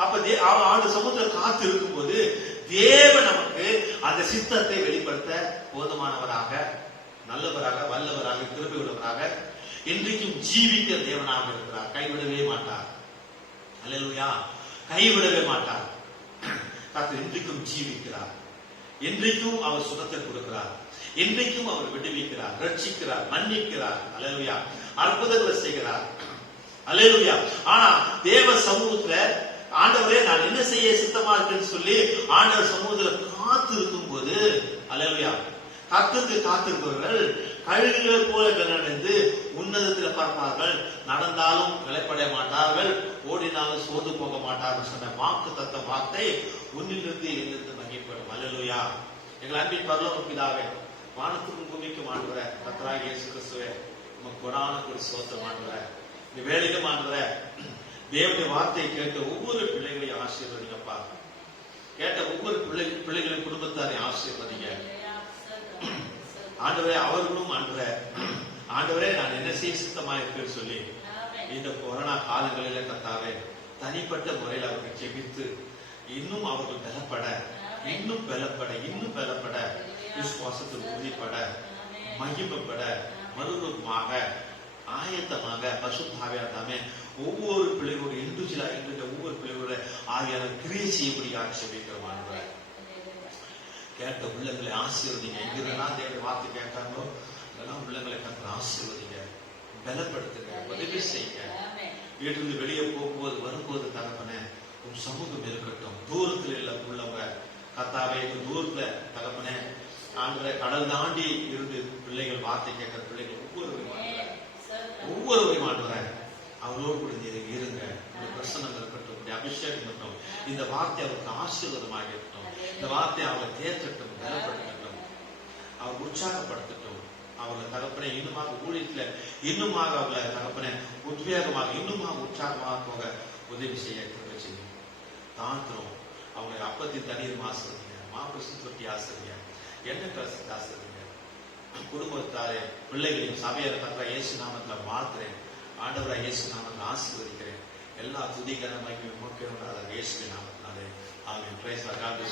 அப்ப ஆண்டு சமூகத்துல காத்து இருக்கும் போது தேவன் நமக்கு அந்த சித்தத்தை வெளிப்படுத்த போதுமானவராக, நல்லவராக, வல்லவராக, கிருபை உள்ளவராக, இன்றைக்கும் ஜீவிக்கிற தேவனாக இருக்கிறார். கைவிடவே மாட்டார். அல்லேலூயா. கைவிடவே மாட்டார். கர்த்தர் இன்றைக்கும் ஜீவிக்கிறார். இன்றைக்கும் அவர் சுகத்தை கொடுக்கிறார். இன்றைக்கும் அவர் விடுவிக்கிறார், ரட்சிக்கிறார், மன்னிக்கிறார். அல்லேலூயா. அற்புதங்களை செய்கிறார். அல்லேலூயா. ஆனா தேவ சமூகத்துல ஆண்டவரே நான் என்ன செய்ய சித்தமா இருக்குன்னு சொல்லி ஆண்டவர் சமூகத்துல காத்து இருக்கும் போது, அல்லேலூயா, கர்த்தருக்கு காத்திருப்பவர்கள் கழுகுகள் போல கனடைந்து உன்னதத்தில் பார்ப்பார்கள். நடந்தாலும் விளைப்படைய மாட்டார்கள், ஓடினாலும் சோர்ந்து போக மாட்டார்கள் சொன்ன வாக்கு தத்த வார்த்தை உன்னிலிருந்து எழுந்து மகிழ்ப்படும். அல்லேலூயா. எங்கள் அன்பின் பரலோக பிதாவே, வானத்துக்கும் பூமிக்கும் ஆண்டவரே, கர்த்தராகிய இயேசு கிறிஸ்துவே, உமக்கு கொடான ஒரு சோத்திரம் ஆண்டவரே. இந்த வேலையிலும் ஆண்டவரே, தேவனுடைய வார்த்தையை கேட்ட ஒவ்வொரு பிள்ளைகளையும் ஆசீர்வதிங்கப்பா. கேட்ட ஒவ்வொரு பிள்ளைகளின் குடும்பத்தாரை ஆசீர்வதிங்க ஆண்டவரே. அவர்களும் ஆண்டவரே நான் என்ன செய்ய சித்தமா இருக்குன்னு சொல்லி இந்த கொரோனா காலங்களில கர்த்தாவே தனிப்பட்ட முறையில் அவர்கள் ஜெபித்து இன்னும் அவர்கள் பலப்பட, இன்னும் பலப்பட, விசுவாசத்தில் உறுதிப்பட, மகிமைப்பட, மறுரூபமாக, ஆயத்தமாக, பரிசுத்தாவியானவரே ஒவ்வொரு பிள்ளைகளோட இண்டிவிஜுவலா என்கின்ற ஒவ்வொரு பிள்ளைகளோட ஆவியானவர் கிரியை செய்யபடியாக செபிக்கிறோம். ஆண்டவரே, கேட்ட உள்ளங்களை ஆசீர்வதிங்க. எங்கெல்லாம் தேவனுடைய வார்த்தை கேட்டாங்களோ அதெல்லாம் உள்ளங்களை கர்த்தர் ஆசீர்வதிங்க, பலப்படுத்துங்க, உதவி செய்யுங்க. வீட்டிலிருந்து வெளியே போகும்போது வரும்போது தகப்பனே உன் சமூகம் இருக்கட்டும். தூரத்தில் இல்ல உள்ளவங்க கர்த்தாவே, தூரத்துல தகப்பனே ஆண்டவரே, கடல் தாண்டி இருந்து பிள்ளைகள் வார்த்தை கேட்கிற பிள்ளைகள் ஒவ்வொருவரையும் ஆண்டவரே அவரோடு கூட இருங்க. இந்த பிரசனம் இருக்கட்டும், இந்த அபிஷேகம் இருக்கட்டும், இந்த வார்த்தை அவருக்கு ஆசீர்வாதமாக இருக்கட்டும். இந்த வார்த்தை அவங்களை தேற்றட்டும், பலப்படுத்தட்டும், அவர் உற்சாகப்படுத்தட்டும். அவர்களை தகப்பனே இன்னுமாக ஊழியத்துல இன்னுமாக அவர்களை தகப்பனே உத்வேகமாக இன்னுமாக உற்சாகமாக போக உதவி செய்ய செய்யும். தாழ்த்துறோம். அவங்களை அப்பத்தின் தண்ணீர் ஆசிரியங்க, மாப்பிள்ளை தொட்டி ஆசிரியங்க, எண்ணெய் கலசத்தை ஆசிரியங்க. குடும்பத்தாரே பிள்ளைகளையும் சபையார கர்த்தர் இயேசு நாமத்துல வாழ்த்துறேன். ஆண்டவரா இயேசு நாமத்தில் ஆசீர்வதிக்கிறேன். எல்லா துதிகரமாக இயேசுவின் நாமத்தினாலே ஆமென். Price the Lord.